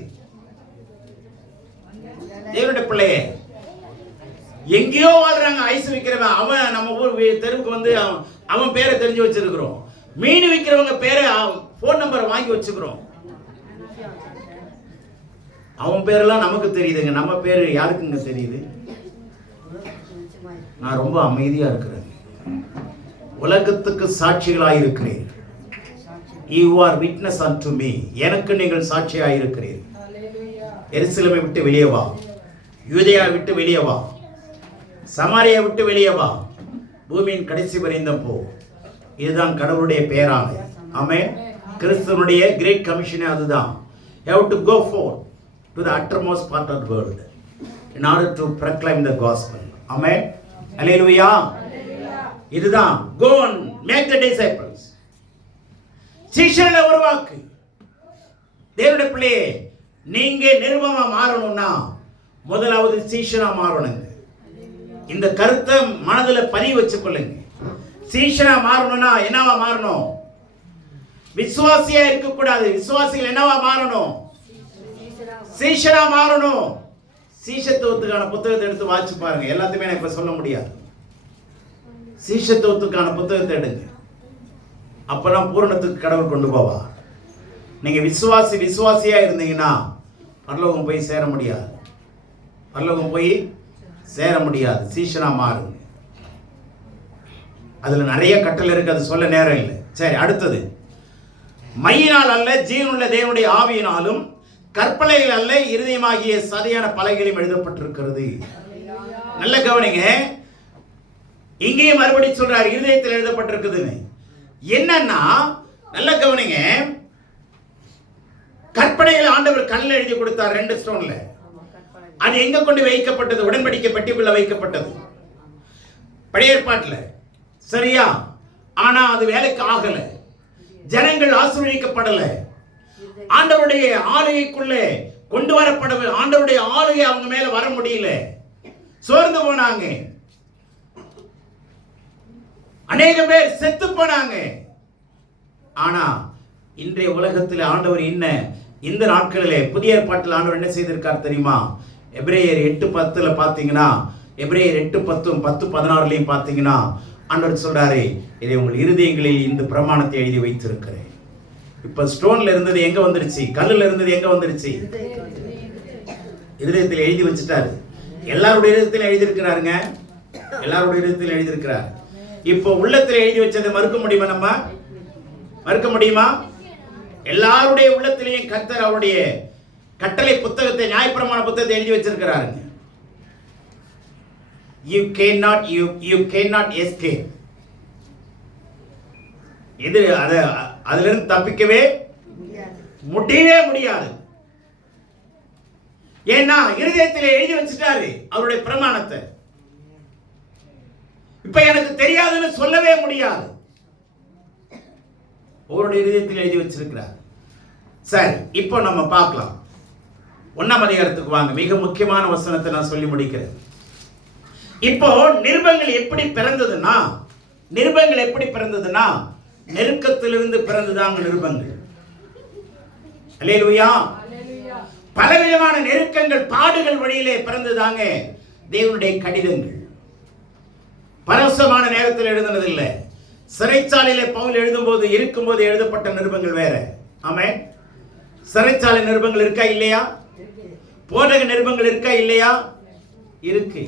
தேவனுடைய பிள்ளையே, எங்கேயோ வாழ்றாங்க ஐஸ் விற்கிறவன், அவன் நம்ம ஊர் தெருவுக்கு வந்து அவன் பேரை தெரிஞ்சு வச்சிருக்கிறோம். மீன் விற்கிறவங்க பேரை, போன் நம்பரை வாங்கி வச்சுக்கிறோம். அவன் பேரெல்லாம் நமக்கு தெரியுதுங்க, நம்ம பேரு யாருக்குங்க தெரியுது? நான் ரொம்ப அமைதியா இருக்கிறேன். உலகத்துக்கு சாட்சிகளாய் இருக்கிறேன். You are witness unto me. எனக்கு நீங்கள் சாட்சியாய் இருக்கிறீர்கள். எருசலேமை விட்டு வெளியே வா, யூதேயா விட்டு வெளியே வா, சமாரியா விட்டு வெளியே வா, பூமியின் கடைசி வரைந்தும் போ. இதுதான் கடவுளுடைய பெயரான. ஆமென். கிறிஸ்துவனுடைய கிரேட் கமிஷனே அதுதான். You have to go forth to the uttermost part of the world in order to proclaim the gospel. Amen. Hallelujah. இதுதான் go and make the disciples. சீஷர்களை உருவாக்கு. தேவனுடைய பிள்ளையே, நீங்க நிருபமா மாறணும்னா முதலாவது சீஷனா மாறணுங்க. இந்த கருத்தை மனதில் பதிய வச்சுக்கொள்ளுங்க. சீஷனா மாறணும்னா என்னவா மாறணும்? விசுவாசியா இருக்க கூடாது. விசுவாசிகள் என்னவா மாறணும்? சீஷனா மாறணும். சீஷத்துவத்துக்கான புத்தகத்தை எடுத்து வாசிச்சு பாருங்க. எல்லாத்தையுமே நான் இப்ப சொல்ல முடியாது. சீஷத்துவத்துக்கான புத்தகத்தை எடுங்க. அப்பதான் பூரணத்துக்கு கடவுள் கொண்டு போவா. நீங்க விசுவாசியா இருந்தீங்கன்னா பரலோகம் போய் சேர முடியாது. பரலோகம் போய் சேர முடியாது. சீஷனா மாறுங்க. அதுல நிறைய கட்டளை இருக்கு, அது சொல்ல நேரம் இல்லை. சரி, அடுத்தது, மையினால் அல்ல ஜீவனுள்ள தேவனுடைய ஆவியினாலும் கற்பனைகள் அல்ல இருதயமாகிய சதையான பலகையிலும் எழுதப்பட்டிருக்கிறது. நல்ல கவனிங்க. இங்கேயும் மறுபடி சொல்றார் இருதயத்தில் எழுதப்பட்டிருக்குதுன்னு. என்னன்னா நல்ல கவனிங்க. கற்பனைகள் ஆண்டவர் கல்ல எழுதி கொடுத்தார் 2 ஸ்டோன்ல. அது எங்க கொண்டு வைக்கப்பட்டது? உடன்படிக்கை பெட்டிக்குள்ள வைக்கப்பட்டது பழைய ஏற்பாட்டில். சரியா? ஆனா அது வேலைக்கு ஆகல. ஜனங்கள் ஆசீர்வதிக்கப்படல. ஆண்டவருடைய ஆளுகைக்குள்ளே கொண்டு வரப்படவில்லை. ஆண்டவருடைய ஆளுகை அவங்க மேல வர முடியல. சோர்ந்து போனாங்க. அநேக பேர் செத்து போனாங்க. ஆனா இன்றைய உலகத்தில் ஆண்டவர் இந்த நாட்களிலே புதிய ஏற்பாட்டில் ஆண்டவர் என்ன செய்திருக்கார் தெரியுமா? எபிரேயர் 8:10 பார்த்தீங்கன்னா, எபிரேயர் 8:10, 10:16 பார்த்தீங்கன்னா ஆண்டவர் சொல்றாரு, இதை உங்கள் இருதயங்களில் இந்த பிரமாணத்தை எழுதி வைத்திருக்கிறேன். இப்ப ஸ்டோன்ல இருந்தது எங்க வந்துருச்சு? கல்லுல இருந்தது எங்க வந்துருச்சு? இதயத்தில் எழுதி வச்சுட்டாரு. எல்லாருடைய இதயத்தில் எழுதியிருக்கிறாருங்க. எல்லாருடைய இதயத்தில் எழுதியிருக்கிறார். இப்போ உள்ளத்தில் எழுதி வச்சதை மறுக்க முடியுமா? நம்ம மறுக்க முடியுமா? எல்லாருடைய உள்ளத்திலேயும் கர்த்தர் அவருடைய கட்டளை புத்தகத்தை, நியாயப்பிரமாண புத்தகத்தை எழுதி வச்சிருக்கிறாருங்க. You cannot escape. இது அதிலிருந்து தப்பிக்கவே முடியவே முடியாது. ஏன்னா இருதயத்தில் எழுதி வச்சுட்டாரு அவருடைய பிரமாணத்தை. இப்ப எனக்கு தெரியாதுன்னு சொல்லவே முடியாது. அவருடைய இருதயத்தில் எழுதி வச்சிருக்கிறார். சரி, இப்போ நம்ம பார்க்கலாம். 1ஆம் அதிகாரத்துக்கு வாங்க. மிக முக்கியமான வசனத்தை நான் சொல்லி முடிக்கிறேன். இப்போ நிருபங்கள் எப்படி பிறந்ததுன்னா நெருக்கத்திலிருந்து பிறந்ததாங்க நிருபங்கள். அல்லேலூயா. பலவிதமான நெருக்கங்கள், பாடுகள் வழியிலே பிறந்ததாங்க தேவனுடைய கடிதங்கள். பரவசமான நேரத்தில் எழுதுனதில்லை. சிறைச்சாலையிலே பவுல் எழுதும்போது இருக்கும்போது எழுதப்பட்ட நிருபங்கள் வேற. ஆமென். சிறைச்சாலை நிருபங்கள் இருக்கா இல்லையா? போதக நிருபங்கள் இருக்கா இல்லையா? இருக்கு.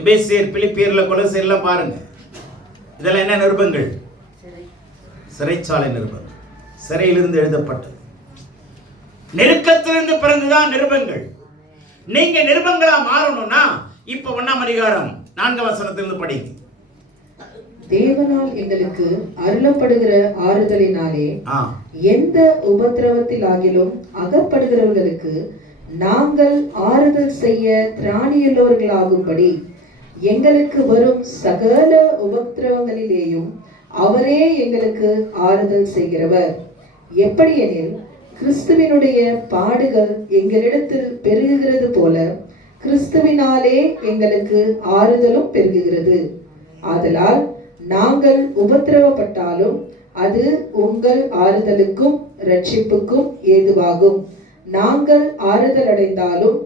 எபேசியர், பிலிப்பியர்ல, கொலோசியர்ல பாருங்க. இதெல்லாம் என்ன நிருபங்கள்? சிறைச்சாலை நிருபம், சிறையிலிருந்து எழுதப்பட்டது. நெருக்கத்திலிருந்து பிறந்துதான் நிருபங்கள். நீங்க நிருபங்களா மாறணும்னா இப்ப 1ஆம் அதிகாரம் 4ஆம் வசனத்திலிருந்து படிங்க. தேவனால் எங்களுக்கு அருளப்படுகிற ஆறுதலினாலே எந்த உபத்திரவத்திலாகிலும் அகப்படுகிறவர்களுக்கு நாங்கள் ஆறுதல் செய்ய திராணியுள்ளவர்களாகும்படி எங்களுக்கு வரும் சகல உபத்திரவங்களிலேயும் அவரே எங்களுக்கு ஆறுதல் செய்கிறவர். எப்படியெனில் கிறிஸ்துவினுடைய பாடுகள் எங்களிடத்தில் பெருகுகிறது போல கிறிஸ்துவினாலே எங்களுக்கு ஆறுதலும் பெருகுகிறது. ஆதலால் நாங்கள் உபத்திரவப்பட்டாலும் அது உங்கள் ஆறுதலுக்கும் இரட்சிப்புக்கும் ஏதுவாகும். நாங்கள் ஆறுதல் அடைந்தாலும்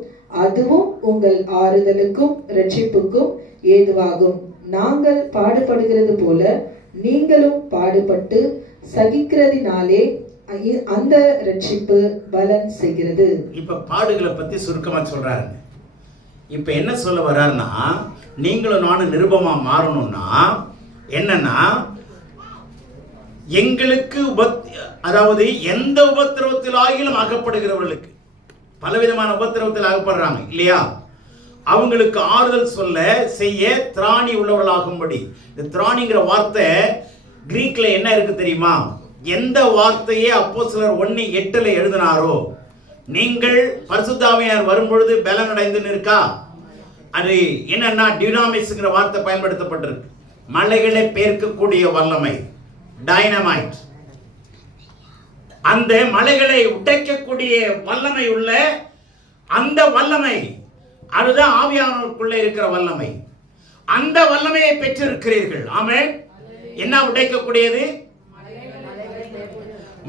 அதுவும் உங்கள் ஆறுதலுக்கும் இரட்சிப்புக்கும் ஏதுவாகும். நாங்கள் பாடுபடுகிறது போல நீங்களும் பாடுபட்டு சகிக்கிறதினாலே அந்த இரட்சிப்பு பலன் செய்கிறது. இப்ப பாடுகளை பத்தி சுருக்கமா சொல்றாரு. இப்ப என்ன சொல்ல வர்றாருன்னா, நீங்களும் நானும் நிருபமா மாறணும்னா என்னன்னா, எங்களுக்கு அதாவது எந்த உபத்திரவத்தில் ஆகிலும் அகப்படுகிறவர்களுக்கு, பலவிதமான உபத்திரவத்தில் அகப்படுறாங்க இல்லையா, அவங்களுக்கு ஆறுதல் சொல்ல செய்ய திராணி உள்ளவர்களாகும்படி. இந்த திராணிங்கிற வார்த்தை கிரீக்ல என்ன இருக்கு தெரியுமா? எந்த வார்த்தையே அப்போஸ்தலர் 1:8 எழுதினாரோ, நீங்கள் பரிசுத்த ஆவியானவர் வரும்பொழுது பலன் அடைந்துன்னு இருக்கா, அது என்னன்னா டினாமிஸ்ங்கிற வார்த்தை பயன்படுத்தப்பட்டிருக்கு. மலைகளை பெயர்க்கக்கூடிய வல்லமை, டைனமைட். அந்த மலைகளை உடைக்கக்கூடிய வல்லமை உள்ள அந்த வல்லமை, அதுதான் ஆவியானவருக்குள்ள இருக்கிற வல்லமை. அந்த வல்லமையை பெற்றிருக்கிறீர்கள். ஆமென். என்ன உடைக்கக்கூடியது?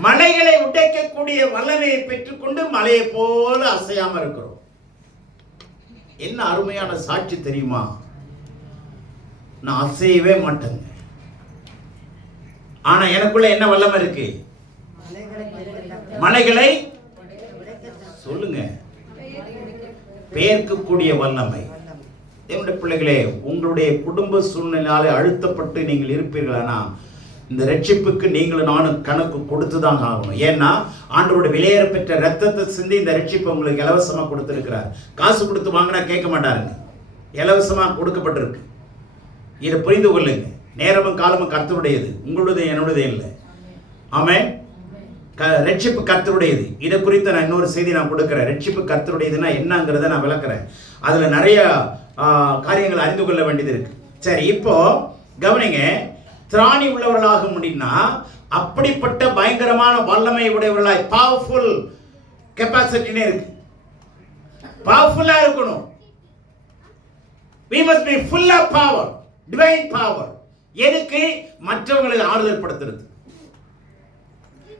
மலைகளை உடைக்கக்கூடிய வல்லமையை பெற்றுக்கொண்டு மலையை போல அசையாம இருக்கிறோம். என்ன அருமையான சாட்சி தெரியுமா? நான் அசையவே மாட்டேங்க, ஆனா எனக்குள்ள என்ன வல்லமை இருக்கு? மலைகளை சொல்லுங்க, பெயர்க்கக்கூடிய வல்லமை. என்னுடைய பிள்ளைகளே, உங்களுடைய குடும்ப சூழ்நிலையாலே அழுத்தப்பட்டு நீங்கள் இருப்பீர்களானா இந்த ரட்சிப்புக்கு நீங்களும் நானும் கணக்கு கொடுத்துதான் ஆகணும். ஏன்னா ஆண்டவருடைய விலையேற பெற்ற ரத்தத்தை சிந்தி இந்த ரட்சிப்பை உங்களுக்கு இலவசமா கொடுத்திருக்கிறார். காசு கொடுத்து வாங்கினா கேட்க மாட்டாருங்க, இலவசமா கொடுக்கப்பட்டிருக்கு. இதை புரிந்து கொள்ளுங்க. நேரமும் காலமும் கர்த்தருடையது, உங்களுடைய என்னுடைய இல்லை. ஆமென். ரட்சிப்பு கர்த்தருடையது. இதை குறித்து நான் இன்னொரு செய்தி நான் கொடுக்குறேன். ரட்சிப்பு கர்த்தருடையதுன்னா என்னங்கிறத நான் விளக்குறேன். அதுல நிறைய காரியங்கள் அறிந்து கொள்ள வேண்டியது இருக்கு. சரி, இப்போ கவனிங்க. திராணி உள்ளவர்களாக முடியும்னா அப்படிப்பட்ட பயங்கரமான வல்லமை உடையவர்களாய், பவர்ஃபுல் கெப்பாசிட்டினே இருக்கு. பவர்ஃபுல்லா இருக்கணும். we must be full of power, divine power. எதுக்கு? மற்றவங்களை ஆறுதல் படுத்துறது.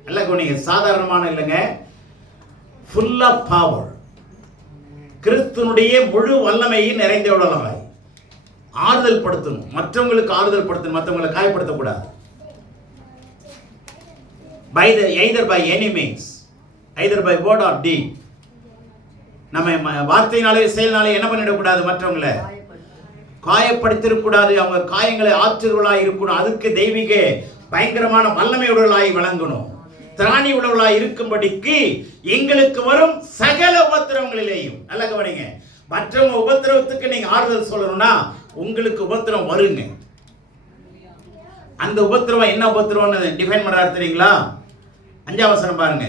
அல்ல கவனிங்க, சாதாரணமான இல்லைங்க, full of power. கிறிஸ்துனுடைய முழு வல்லமையை நிறைந்தவர்களாய் ஆறுதல் படுத்தணும். மற்றவங்களுக்கு ஆறுதல் படுத்தணும், மற்றவங்களை காயப்படுத்தக்கூடாது. either by any means, either by word or deed. நம்ம வார்த்தையினாலே செயல்னாலே என்ன பண்ணிடக்கூடாது? மற்றவங்களை காயப்படுத்திடக்கூடாது. அவங்க காயங்களை ஆற்றுவர்களாய் இருக்கணும். அதுக்கு தெய்வீக பயங்கரமான வல்லமையுடலாய் விளங்கணும். திராணி உடலாய் இருக்கும்படிக்கு எங்களுக்கு வரும் சகல உபத்திரவங்களிலேயும். நல்ல கவனிங்க, மற்றவங்க உபத்திரவத்துக்கு நீங்க ஆறுதல் சொல்லணும்னா உங்களுக்கு உபத்திரம் வருங்க. அந்த உபத்திரவம் என்ன உபத்திரவம்னு டிஃபைன் பண்றாரு தெரியுங்களா? 5ஆம் வசனம் பாருங்க.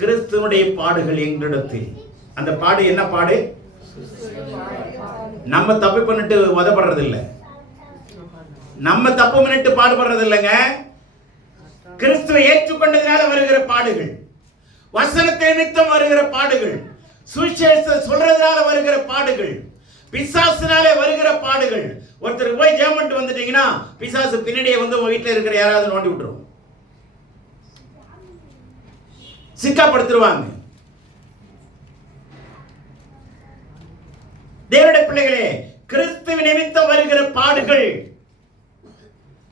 கிறிஸ்துவனுடைய பாடுகள் எங்களிடத்தில். அந்த பாடு என்ன பாடு? நம்ம தப்பு பண்ணிட்டு உதப்படுறது இல்லை, நம்ம தப்பு பண்ணிட்டு பாடுபடுறது இல்லைங்க. கிறிஸ்துவை ஏற்றுக்கொண்டதினால வருகிற பாடுகள், வசனத்தை நிமித்தம் வருகிற பாடுகள், சுவிசேஷத்தை சொல்றதுனால வருகிற பாடுகள், பிசாசுனாலே வருகிற பாடுகள். ஒருத்தருக்கு போய் ஜெபம் வந்துட்டீங்கன்னா பிசாசு பின்னாடியே வந்து உங்க வீட்டில் இருக்கிற யாராவது நோண்டி விட்டுரும், சிக்காப்படுத்திடுவாங்க. தேவனுடைய பிள்ளைகளே, கிறிஸ்துவ நிமித்தம் வருகிற பாடுகள்.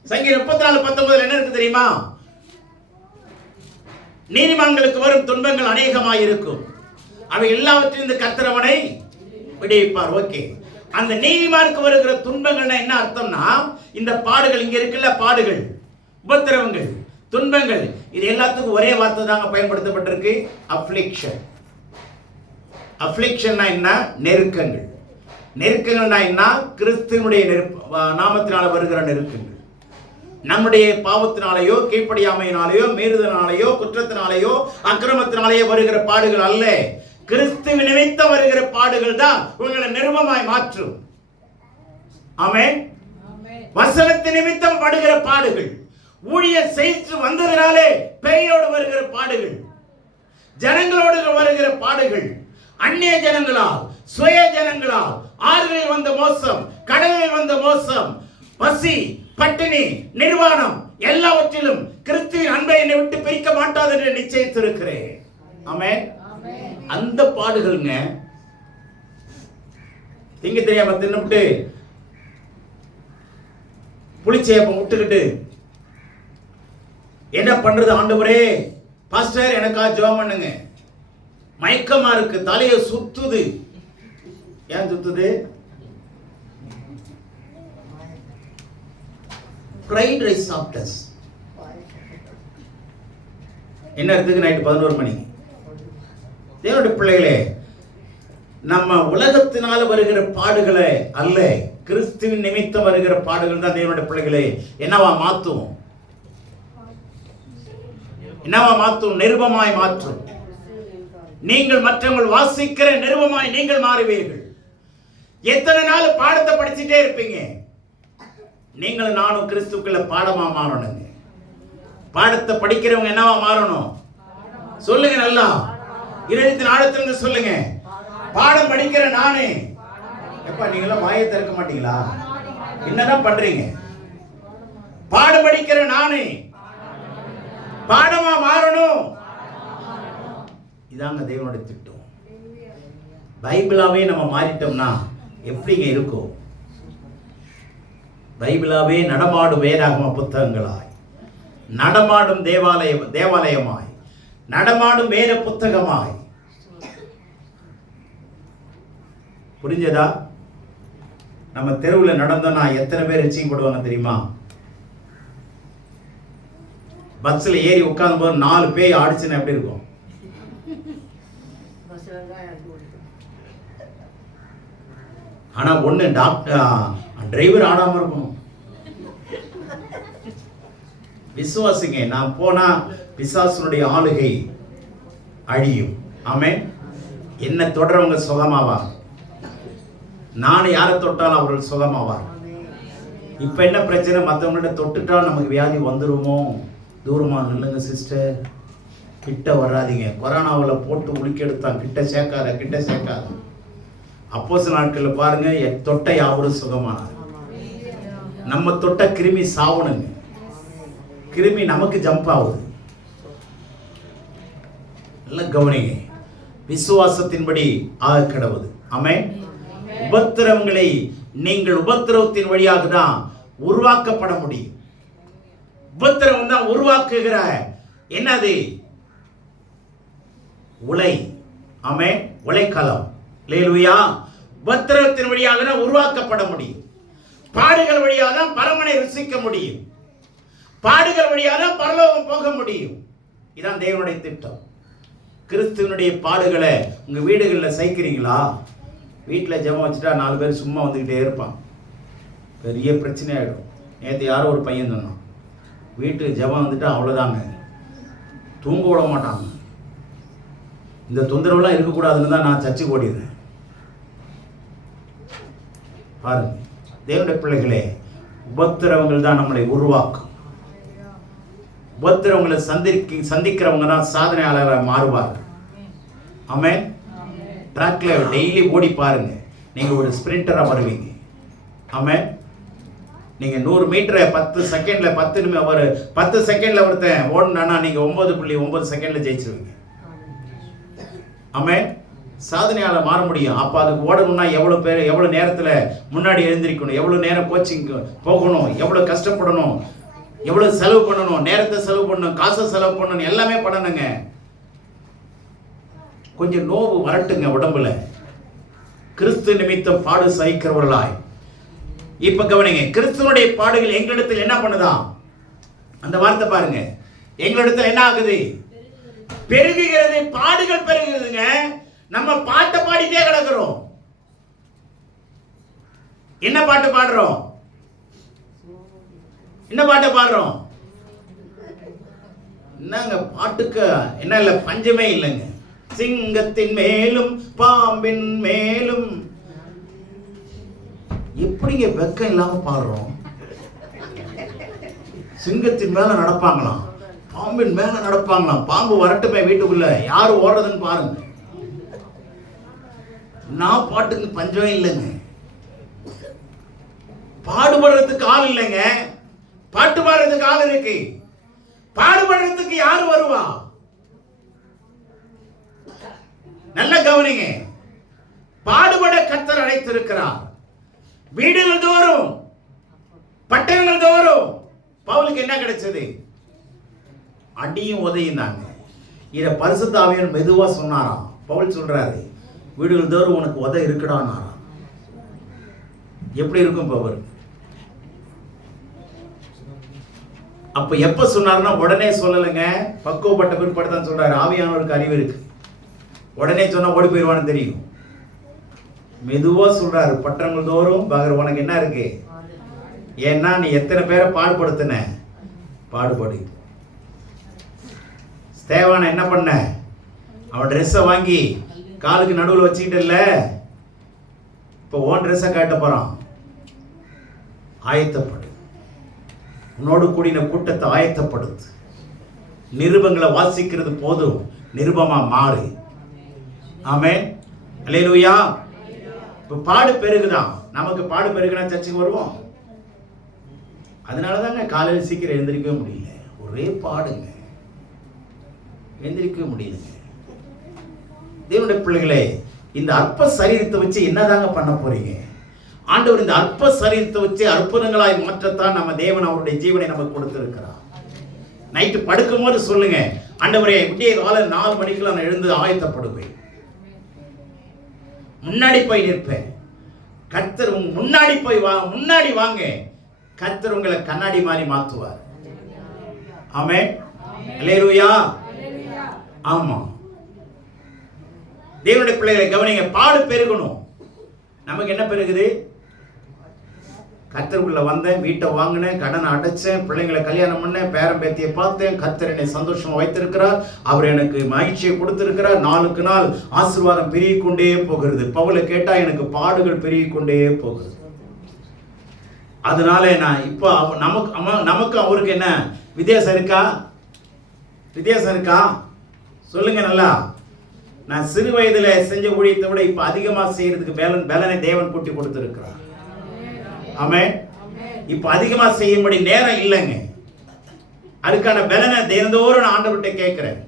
சங்கீதம் 34:19 என்ன இருக்கு தெரியுமா? நீதிமான்களுக்கு வரும் துன்பங்கள் அநேகமாய் இருக்கும், அவை எல்லாவற்றிலிருந்து கர்த்தர் அவனை விடுவிப்பார். ஓகே, அந்த நீதிமானுக்கு வருகிற துன்பங்கள் என்ன அர்த்தம்னா, இந்த பாடுகள் இங்க இருக்குல்ல, பாடுகள், உபத்திரவங்கள், துன்பங்கள். இது எல்லாத்துக்கும் ஒரே வார்த்தை தாங்க பயன்படுத்தப்பட்டிருக்கு, அஃப்ளிக்ஷன். அஃப்ளிக்ஷன்னா என்ன? நெருக்கங்கள். நெருக்கங்கள்னா என்ன? கிறிஸ்துவனுடைய நாமத்தினால வருகிற நெருக்கங்கள். நம்முடைய பாவத்தினாலேயோ கீழ்ப்படியாமையினாலேயோ மீறுதனாலேயோ குற்றத்தினாலேயோ அக்கிரமத்தினாலேயோ வருகிற பாடுகள் அல்ல. கிறிஸ்துவ நிமித்தம் வருகிற பாடுகள் தான் உங்களை நிருபமாய் மாற்றும். ஆமென். வசனத்தின் நிமித்தம் படுகிற பாடுகள், ஊழிய செய்து வந்ததினாலே பேயோடு வருகிற பாடுகள், ஜனங்களோடு வருகிற பாடுகள், அந்நிய ஜனங்களால் சுய ஜனங்களால், ஆறுகளில் வந்த மோசம், கடலில் வந்த மோசம், பசி, பட்டினி, நிர்வாணம், எல்லாவற்றிலும் கிறிஸ்துவின் அன்பை என்னை விட்டு பிரிக்க மாட்டாது என்று நிச்சயித்திருக்கிறேன். ஆமென். அந்த பாடுகள்ங்க திங்க தெரியாம தின்னுட்டு புளிச்சேப்பம் விட்டுக்கிட்டு என்ன பண்றது ஆண்டவரே, பாஸ்டர் எனக்கா ஜெபம் பண்ணுங்க, மயக்கமா இருக்கு, தலையை சுத்துது. ஏன் சுத்துது? ஃப்ரைட் ரைஸ் சாப்பிட்டஸ். என்ன இடத்துக்கு நைட்டு 11 மணி. தேவனுடைய பிள்ளைகளே, நம்ம உலகத்தினால வருகிற பாடுகளை அல்ல, கிறிஸ்துவின் நிமித்தம் வருகிற பாடுகள் தான் தேவனுடைய பிள்ளைகளே என்னவா மாற்றும்? என்னவா மாற்றும்? நிருபமாய் மாற்றும். நீங்கள் மற்றவர்கள் வாசிக்கிற நிருபமாய் நீங்கள் மாறுவீர்கள். எத்தனை நாள் பாடத்தை படிச்சுட்டே இருப்பீங்க? நீங்களும் நானும் கிறிஸ்துக்குள்ள பாடமா மாறணுங்க. பாடத்தை படிக்கிறவங்க என்னவா மாறணும்? சொல்லுங்க, நல்லா இதயத்தின் ஆழத்திலிருந்து சொல்லுங்க. பாடம் படிக்கிற நானே. எப்ப நீங்களாம் வாயை திறக்க மாட்டீங்களா? என்னதான் பண்றீங்க? பாடம் படிக்கிற நானே பாடமா மாறணும். இதாங்க தேவனுடைய திட்டம். பைபிளாவே நம்ம மாறிட்டோம்னா எப்படிங்க இருக்கும்? பைபிளாவே நடமாடும் வேதாகம புத்தகங்களாய், நடமாடும் தேவாலயமாய், நடமாடும் வேத புத்தகமாய். புரிஞ்சதா? நம்ம தெருவில் நடந்தோம்னா எத்தனை பேர் ரட்சிக்கப்படுவாங்க தெரியுமா? பஸ்ல ஏறி உட்கார்ந்து போது 4 பேய் ஆடிச்சுன்னா எப்படி இருக்கும்? ஆனா ஒண்ணு, டிரைவர் ஆடாம இருக்கணும். விசுவாசிங்க, நான் போனா பிசாசுனுடைய ஆளுகை அழியும். ஆமென். என்ன தொடரவங்க சுகமாவார். நான் யாரை தொட்டாலும் அவர்கள் சுகமாவார். இப்ப என்ன பிரச்சனை? மற்றவங்கள்ட்ட தொட்டுட்டா நமக்கு வியாதி வந்துருமோ? தூரமா நில்லுங்க சிஸ்டர், கிட்ட வராதீங்க. கொரோனாவில் போட்டு உலுக்கி எடுத்தான், கிட்ட சேர்க்காத, கிட்ட சேர்க்காத. அப்போஸ்தலர் நாட்களில் பாருங்க, தொட்ட யாவரும் சுகமானார். நம்ம தொட்ட கிருமி சாவணுங்க. கிருமி நமக்கு ஜம்ப் ஆகுது. நல்ல கவனிங்க. விசுவாசத்தின்படி ஆக கடவுது. ஆமென். உபத்திரவங்களை நீங்கள் உபத்திரவத்தின் வழியாக தான் உருவாக்கப்பட முடியும். உபத்திரவம் தான் உருவாக்குகிற என்னது? உலை. ஆமென். உலைக்களம். அல்லேலூயா. உபத்திரவத்தின் வழியாக தான் உருவாக்கப்பட முடியும். பாடுகள் வழியாக தான் பரமனை ருசிக்க முடியும். பாடுகள் வழியாக தான் பரலோகம் போக முடியும். இதான் தேவனுடைய திட்டம். கிறிஸ்துவனுடைய பாடுகளை உங்க வீடுகளில் சகிக்கிறீங்களா? வீட்டில் ஜெபம் வச்சுட்டா 4 பேர் சும்மா வந்துக்கிட்டே இருப்பான், பெரிய பிரச்சனை ஆகிடும். நேற்று யாரோ ஒரு பையன் சொன்னான், வீட்டுக்கு ஜெபம் வந்துட்டா அவ்வளோதாங்க, தூங்க விட மாட்டாங்க. இந்த தொந்தரவுலாம் இருக்கக்கூடாதுன்னு தான் நான் சர்ச்சுக்கு ஓடிடுறேன். பாருங்க தேவனுடைய பிள்ளைகளே, உபத்திரவங்கள் தான் நம்மளை உருவாக்கும். உபத்திரவங்களை சந்திக்கிறவங்க தான் சாதனையாளராக மாறுவார்கள். ஆமென். ட்ராக்ல டெய்லி ஓடி பாருங்க, நீங்க ஒரு ஸ்பிரிண்டரா வருவீங்க. ஆமென். நீங்க 100 மீட்டரை 10 செகண்ட்ல 10 செகண்ட்ல ஒருத்தன் ஓடுனா நீங்க 9.9 செகண்ட்ல ஜெயிச்சிருவீங்க. ஆமென். சாதனையாளர் மாற முடியும். அப்ப அதுக்கு ஓடணும்னா எவ்வளவு நேரத்துல முன்னாடி எழுந்திருக்கணும், எவ்வளவு நேரம் கோச்சிங் போகணும், எவ்வளவு கஷ்டப்படணும், எவ்வளவு செலவு பண்ணணும், நேரத்தை செலவு பண்ணணும், காசை செலவு பண்ணணும், எல்லாமே பண்ணணுங்க. கொஞ்சம் நோவு வரட்டுங்க உடம்புல. கிறிஸ்து நிமித்தம் பாடு சகிக்கிறவர்களாய். இப்ப கவனிங்க, கிறிஸ்துவனுடைய பாடுகள் எங்களிடத்தில் என்ன பண்ணுதா? அந்த வார்த்தை பாருங்க, எங்களிடத்துல என்ன ஆகுது? பெருகுகிறது. பாடுகள் பெருகுதுங்க. நம்ம பாட்டை பாடிட்டே கிடக்கிறோம். என்ன பாட்டு பாடுறோம்? என்ன பாட்டு பாடுறோம்? என்னங்க பாட்டுக்கு என்ன இல்ல, பஞ்சமே இல்லைங்க. சிங்கத்தின் மேலும் பாம்பின் மேலும். எப்படிங்க வெக்கம் இல்லாம பாடுறோம்? சிங்கத்தின் மேல நடப்பாங்களாம், பாம்பின் மேல நடப்பாங்களாம். பாம்பு வரட்டுமே வீட்டுக்குள்ள, யாரு ஓடுறதுன்னு பாருங்க. நான் பாட்டுக்கு பஞ்சமே இல்லைங்க. பாடுபடுறதுக்கு ஆள் இல்லைங்க, பாட்டு பாடுறதுக்கு ஆள் இருக்கு. பாடுபடுறதுக்கு யாரு வருவா? நல்ல கவனிங்க. பாடுபட கர்த்தர் அழைத்திருக்கிறார். வீடுகள் தோறும், பட்டணங்கள் தோறும். பவுலுக்கு என்ன கிடைச்சது? அடியும் உதையும் தாங்க. இத பரிசுத்த ஆவியானவர் மெதுவா சொன்னாராம். பவுல் சொல்றாரு, வீடுகள் தோறும் உனக்கு உதை இருக்குடானாராம். எப்படி இருக்கும் பவுல்? அப்ப எப்ப சொன்னாருன்னா உடனே சொல்லலைங்க, பக்குவப்பட்ட பிற்பாடு தான் சொல்றாரு. ஆவியானவருக்கு அறிவு இருக்கு. உடனே சொன்னா ஓடி போயிடுவான்னு தெரியும். மெதுவா சொல்றாரு, பட்டணங்கள் தோறும் பகர் உனக்கு என்ன இருக்கு? ஏன்னா நீ எத்தனை பேரை பாடுபடுத்தின? பாடுபடு. ஸ்தேவானை என்ன பண்ண? அவன் ட்ரெஸ்ஸை வாங்கி காலுக்கு நடுவில் வச்சுக்கிட்டு இல்ல, இப்போ ஓன் ட்ரெஸ்ஸை காட்ட போறான். ஆயத்தப்படு. உன்னோடு கூடின கூட்டத்தை ஆயத்தப்படுத்து. நிருபங்களை வாசிக்கிறது போதும், நிருபமா மாறு. ஆமென். அல்லேலூயா. இப்போ பாடு பெருகுதான். நமக்கு பாடு பெருகுனா சர்ச்சுக்கு வருவோம். அதனால தாங்க காலையில் சீக்கிரம் எழுந்திரிக்கவே முடியல. ஒரே பாடுங்க, எழுந்திரிக்கவே முடியலங்க. தேவனுடைய பிள்ளைகளே, இந்த அற்ப சரீரத்தை வச்சு என்னதாங்க பண்ண போறீங்க? ஆண்டவர் இந்த அற்ப சரீரத்தை வச்சு அற்புதங்களாய் மாற்றத்தான் நம்ம தேவன் அவருடைய ஜீவனை நமக்கு கொடுத்திருக்கிறார். நைட்டு படுக்கும் போது சொல்லுங்க, ஆண்டவரே விடிய காலை 4 மணிக்கு நான் எழுந்து ஆயத்தப்படுவேன், முன்னாடி போய் நிற்பேன். கர்த்தர் முன்னாடி போய் முன்னாடி வாங்க. கர்த்தர் உங்களை கண்ணாடி மாதிரி மாற்றுவார். ஆமென். அல்லேலூயா. ஆமா. தேவனுடைய பிள்ளைகளை கவனிங்க. பாடு பெருகணும். நமக்கு என்ன பெருகுது? கர்த்தருக்குள்ள வந்தேன், வீட்டை வாங்கினேன், கடனை அடைச்சேன், பிள்ளைங்களை கல்யாணம் பண்ணேன், பேரன் பேத்தியை பார்த்தேன், கர்த்தர் என்னை சந்தோஷமா வைத்திருக்கிறார், அவர் எனக்கு மகிழ்ச்சியை கொடுத்திருக்கிறார். நாளுக்கு நாள் ஆசீர்வாதம் பெருகிக் கொண்டே போகிறது. பவுலை கேட்டா எனக்கு பாடுகள் பெருகிக் கொண்டே போகுது. அதனால நான் இப்போ நமக்கு அவருக்கு என்ன வித்தியாசம் இருக்கா? வித்தியாசம் இருக்கா? சொல்லுங்க நல்லா. நான் சிறு வயதுல செஞ்ச ஊழியத்தை விட இப்ப அதிகமா செய்யறதுக்கு பலனை தேவன் கூட்டி கொடுத்திருக்கிறார். ஆமென். இப்ப அதிகமா செய்யும்படி நேரம் இல்லைங்க. அதுக்கான பலனை தினந்தோறும் நான் ஆண்டவர்கிட்ட கேட்கிறேன்.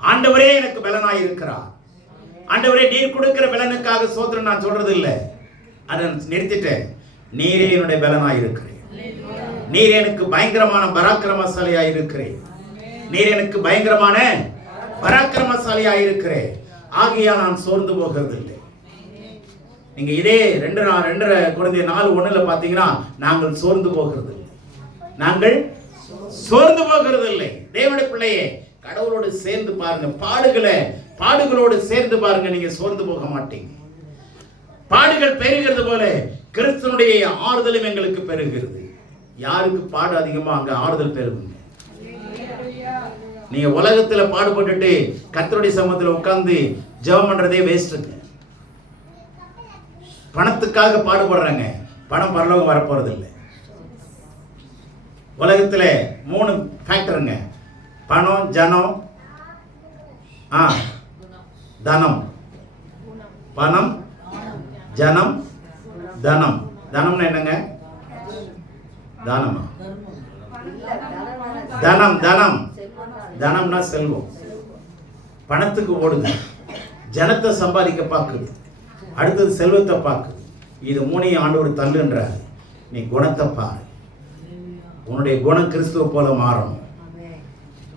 ஆண்டவரே எனக்கு பலனாய் இருக்கிறார். ஆண்டவரே நீர் கொடுக்கிற பலனுக்காக சோத்திரம் நான் சொல்றது இல்லை. அதை நிறுத்திட்டேன். நீரே என்னுடைய பலனாய் இருக்கிறேன். நீர் எனக்கு பயங்கரமான பராக்கிரமசாலியாய் இருக்கிறேன். நீர் எனக்கு பயங்கரமான பராக்கிரமசாலியாய் இருக்கிறேன். ஆகையால் நான் சோர்ந்து போகிறதில்லை. நீங்க இதே 2 குழந்தைய 4:1 பாத்தீங்கன்னா, நாங்கள் சோர்ந்து போகிறதில்லை. நாங்கள் சோர்ந்து போகிறதில்லை. தேவனுடைய பிள்ளையே, கடவுளோடு சேர்ந்து பாருங்க. பாடுகளோடு சேர்ந்து பாருங்க. நீங்க சோர்ந்து போக மாட்டீங்க. பாடுகள் பெருகிறது போல கிறிஸ்துவனுடைய ஆறுதலும் எங்களுக்கு பெருகிறது. யாருக்கு பாடு அதிகமா அங்க ஆறுதல் பெருகுங்க. நீங்க உலகத்துல பாடுபட்டுட்டு கர்த்தருடைய சமூகத்துல உட்கார்ந்து ஜெபம் பண்றதே வேஸ்ட்டுங்க. பணத்துக்காக பாடுபடுறாங்க, பணம் பரலோகம் வரப்போறது இல்லை. உலகத்துல 3 ஃபேக்டருங்க: பணம், ஜனம், தனம். பணம், ஜனம், தனம். தனம்னா என்னங்க? தானமா? தனம். தனம்னா செல்வம். பணத்துக்கு ஓடுது, ஜனத்தை சம்பாதிக்க பார்க்குது, அடுத்தது செல்வத்தை பார்க்குது. இது 3 ஆண்டவர் தள்ளுன்றார். நீ குணத்தை பாரு. உன்னுடைய குணம் கிறிஸ்துவ போல மாறணும்.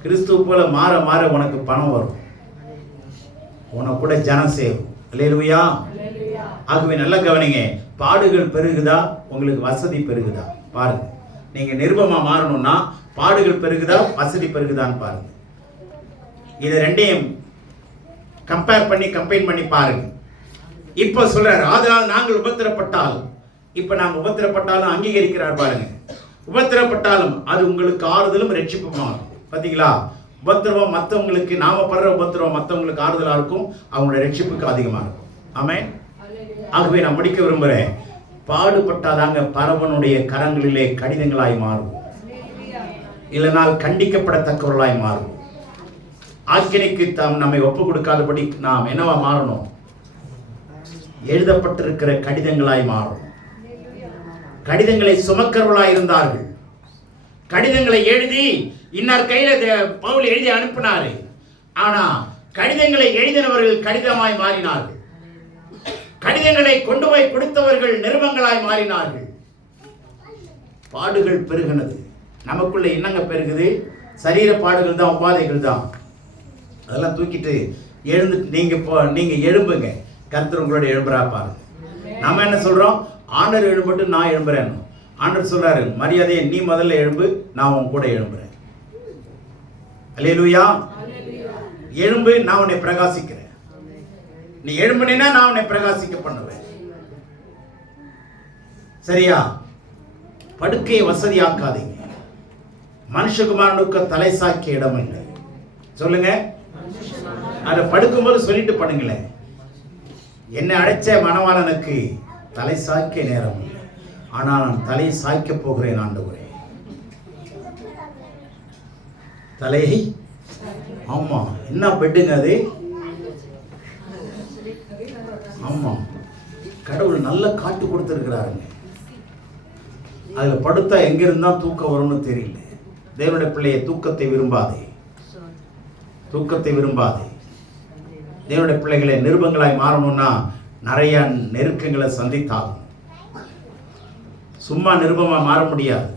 கிறிஸ்துவ போல மாற மாற உனக்கு பணம் வரும், உனக்கு கூட ஜனம் சேரும். அல்லேலூயா. ஆகவே நல்லா கவனிங்க. பாடுகள் பெருகுதா, உங்களுக்கு வசதி பெருகுதா பாருங்க. நீங்க நிருபமா மாறணும்னா பாடுகள் பெருகுதா வசதி பெருகுதான்னு பாருங்க. இதை ரெண்டையும் கம்பைன் பண்ணி பாருங்க. இப்ப சொல்றாரு, ஆதலால் நாங்கள் உபத்திரப்பட்டாலும், இப்ப நாம் உபத்திரப்பட்டாலும் அங்கீகரிக்கிறார் பாருங்க. உபத்திரப்பட்டாலும் அது உங்களுக்கு ஆறுதலும் ரட்சிப்புமாகும். பாத்தீங்களா? உபத்திரவம் மற்றவங்களுக்கு, நாம படுற உபத்திரவம் மற்றவங்களுக்கு ஆறுதலா இருக்கும், அவங்களுடைய ரட்சிப்புக்கு அதிகமா இருக்கும். ஆமென். ஆகவே நான் முடிக்க விரும்புறேன், பாடுபட்டாதாங்க பரவனுடைய கரங்களிலே கடிதங்களாய் மாறும், இல்லைனால் கண்டிக்கப்படத்தக்கவர்களாய் மாறும். ஆக்கினைக்கு நம்மை ஒப்பு கொடுக்காதபடி நாம் என்னவா மாறணும்? எழுதப்பட்டிருக்கிற கடிதங்களாய் மாறும். கடிதங்களை சுமக்கிறவர்களாய் இருந்தார்கள். கடிதங்களை எழுதி இன்னார் கையில பவுல் எழுதி அனுப்பினாரு. ஆனா கடிதங்களை எழுதினவர்கள் கடிதமாய் மாறினார்கள். கடிதங்களை கொண்டு போய் கொடுத்தவர்கள் நிருபங்களாய் மாறினார்கள். பாடுகள் பெருகினது. நமக்குள்ள என்னங்க பெருகுது? சரீர பாடுகள் தான், உபாதைகள் தான். அதெல்லாம் தூக்கிட்டு நீங்க எழும்புங்க. கர்த்தர் உங்களோட எழும்புறா பாருங்க. நம்ம என்ன சொல்றோம்? ஆண்டவர் எழும்பட்டு நான் எழும்புறேன். ஆண்டவர் சொல்றாரு, மரியாதையை நீ முதல்ல எழும்பு, நான் உன் கூட எழும்புறேன். அல்லேலூயா. எழும்பு, நான் உன்னை பிரகாசிக்கிறேன். நீ எழும்புனா நான் உன்னை பிரகாசிக்க பண்ணுவேன். சரியா? படுக்கையை வசதியாக்காதீங்க. மனுஷகுமாரனுக்கு தலை சாய்க்க இடம் இல்லை. சொல்லுங்க. அதை படுக்கும்போது சொல்லிட்டு பண்ணுங்களேன், என்னை அடைச்ச மணவாளனுக்கு தலை சாய்க்க நேரம் இல்லை, ஆனால் நான் தலை சாய்க்க போகிறேன் ஆண்டவரே. தலையை, ஆமா, என்ன பெட்டுங்க அது? ஆமா, கடவுள் நல்ல காட்டு கொடுத்திருக்கிறாருங்க. அதுல படுத்தா எங்க இருந்தா தூக்கம் வரும்னு தெரியல. தேவனுடைய பிள்ளையை தூக்கத்தை விரும்பாதே, தூக்கத்தை விரும்பாதே. தேவனுடைய பிள்ளைகளை நிருபங்களாய் மாறணும்னா நிறைய நெருக்கங்களை சந்தித்தாகும். சும்மா நிருபமா மாற முடியாது.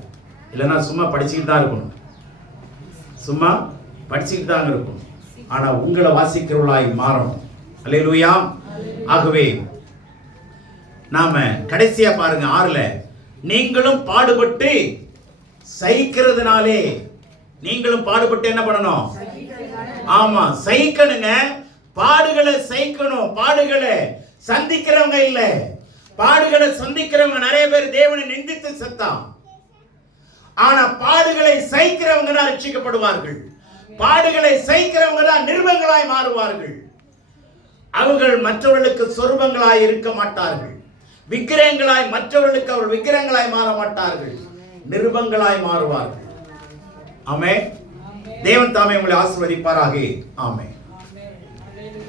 இல்லைன்னா சும்மா படிச்சுக்கிட்டு தான் இருக்கணும், சும்மா படிச்சுக்கிட்டு தான் இருக்கணும். ஆனா உங்களை வாசிக்கிறவர்களாய் மாறணும். அல்லேலூயா. ஆகவே நாம கடைசியா பாருங்க 6ல, நீங்களும் பாடுபட்டு சகிக்கிறதுனாலே. நீங்களும் பாடுபட்டு என்ன பண்ணணும்? ஆமா, சகிக்கணுங்க. பாடுகளை சகிக்கணும். பாடுகளை சந்திக்கிறவங்க இல்ல, பாடுகளை சந்திக்கிறவங்க நிறைய பேர் தேவனை நிந்தித்து செத்தான். ஆனா பாடுகளை சகிக்கிறவங்க தான் ரட்சிக்கப்படுவார்கள். பாடுகளை சகிக்கிறவங்க தான் நிருபங்களாய் மாறுவார்கள். அவர்கள் மற்றவர்களுக்கு சொரூபங்களாய் இருக்க மாட்டார்கள். விக்கிரகங்களாய், மற்றவர்களுக்கு அவர்கள் விக்கிரகங்களாய் மாற மாட்டார்கள், நிருபங்களாய் மாறுவார்கள். ஆமென். தேவன் தாமே உங்களை ஆசீர்வதிப்பாராக. ஆமென்.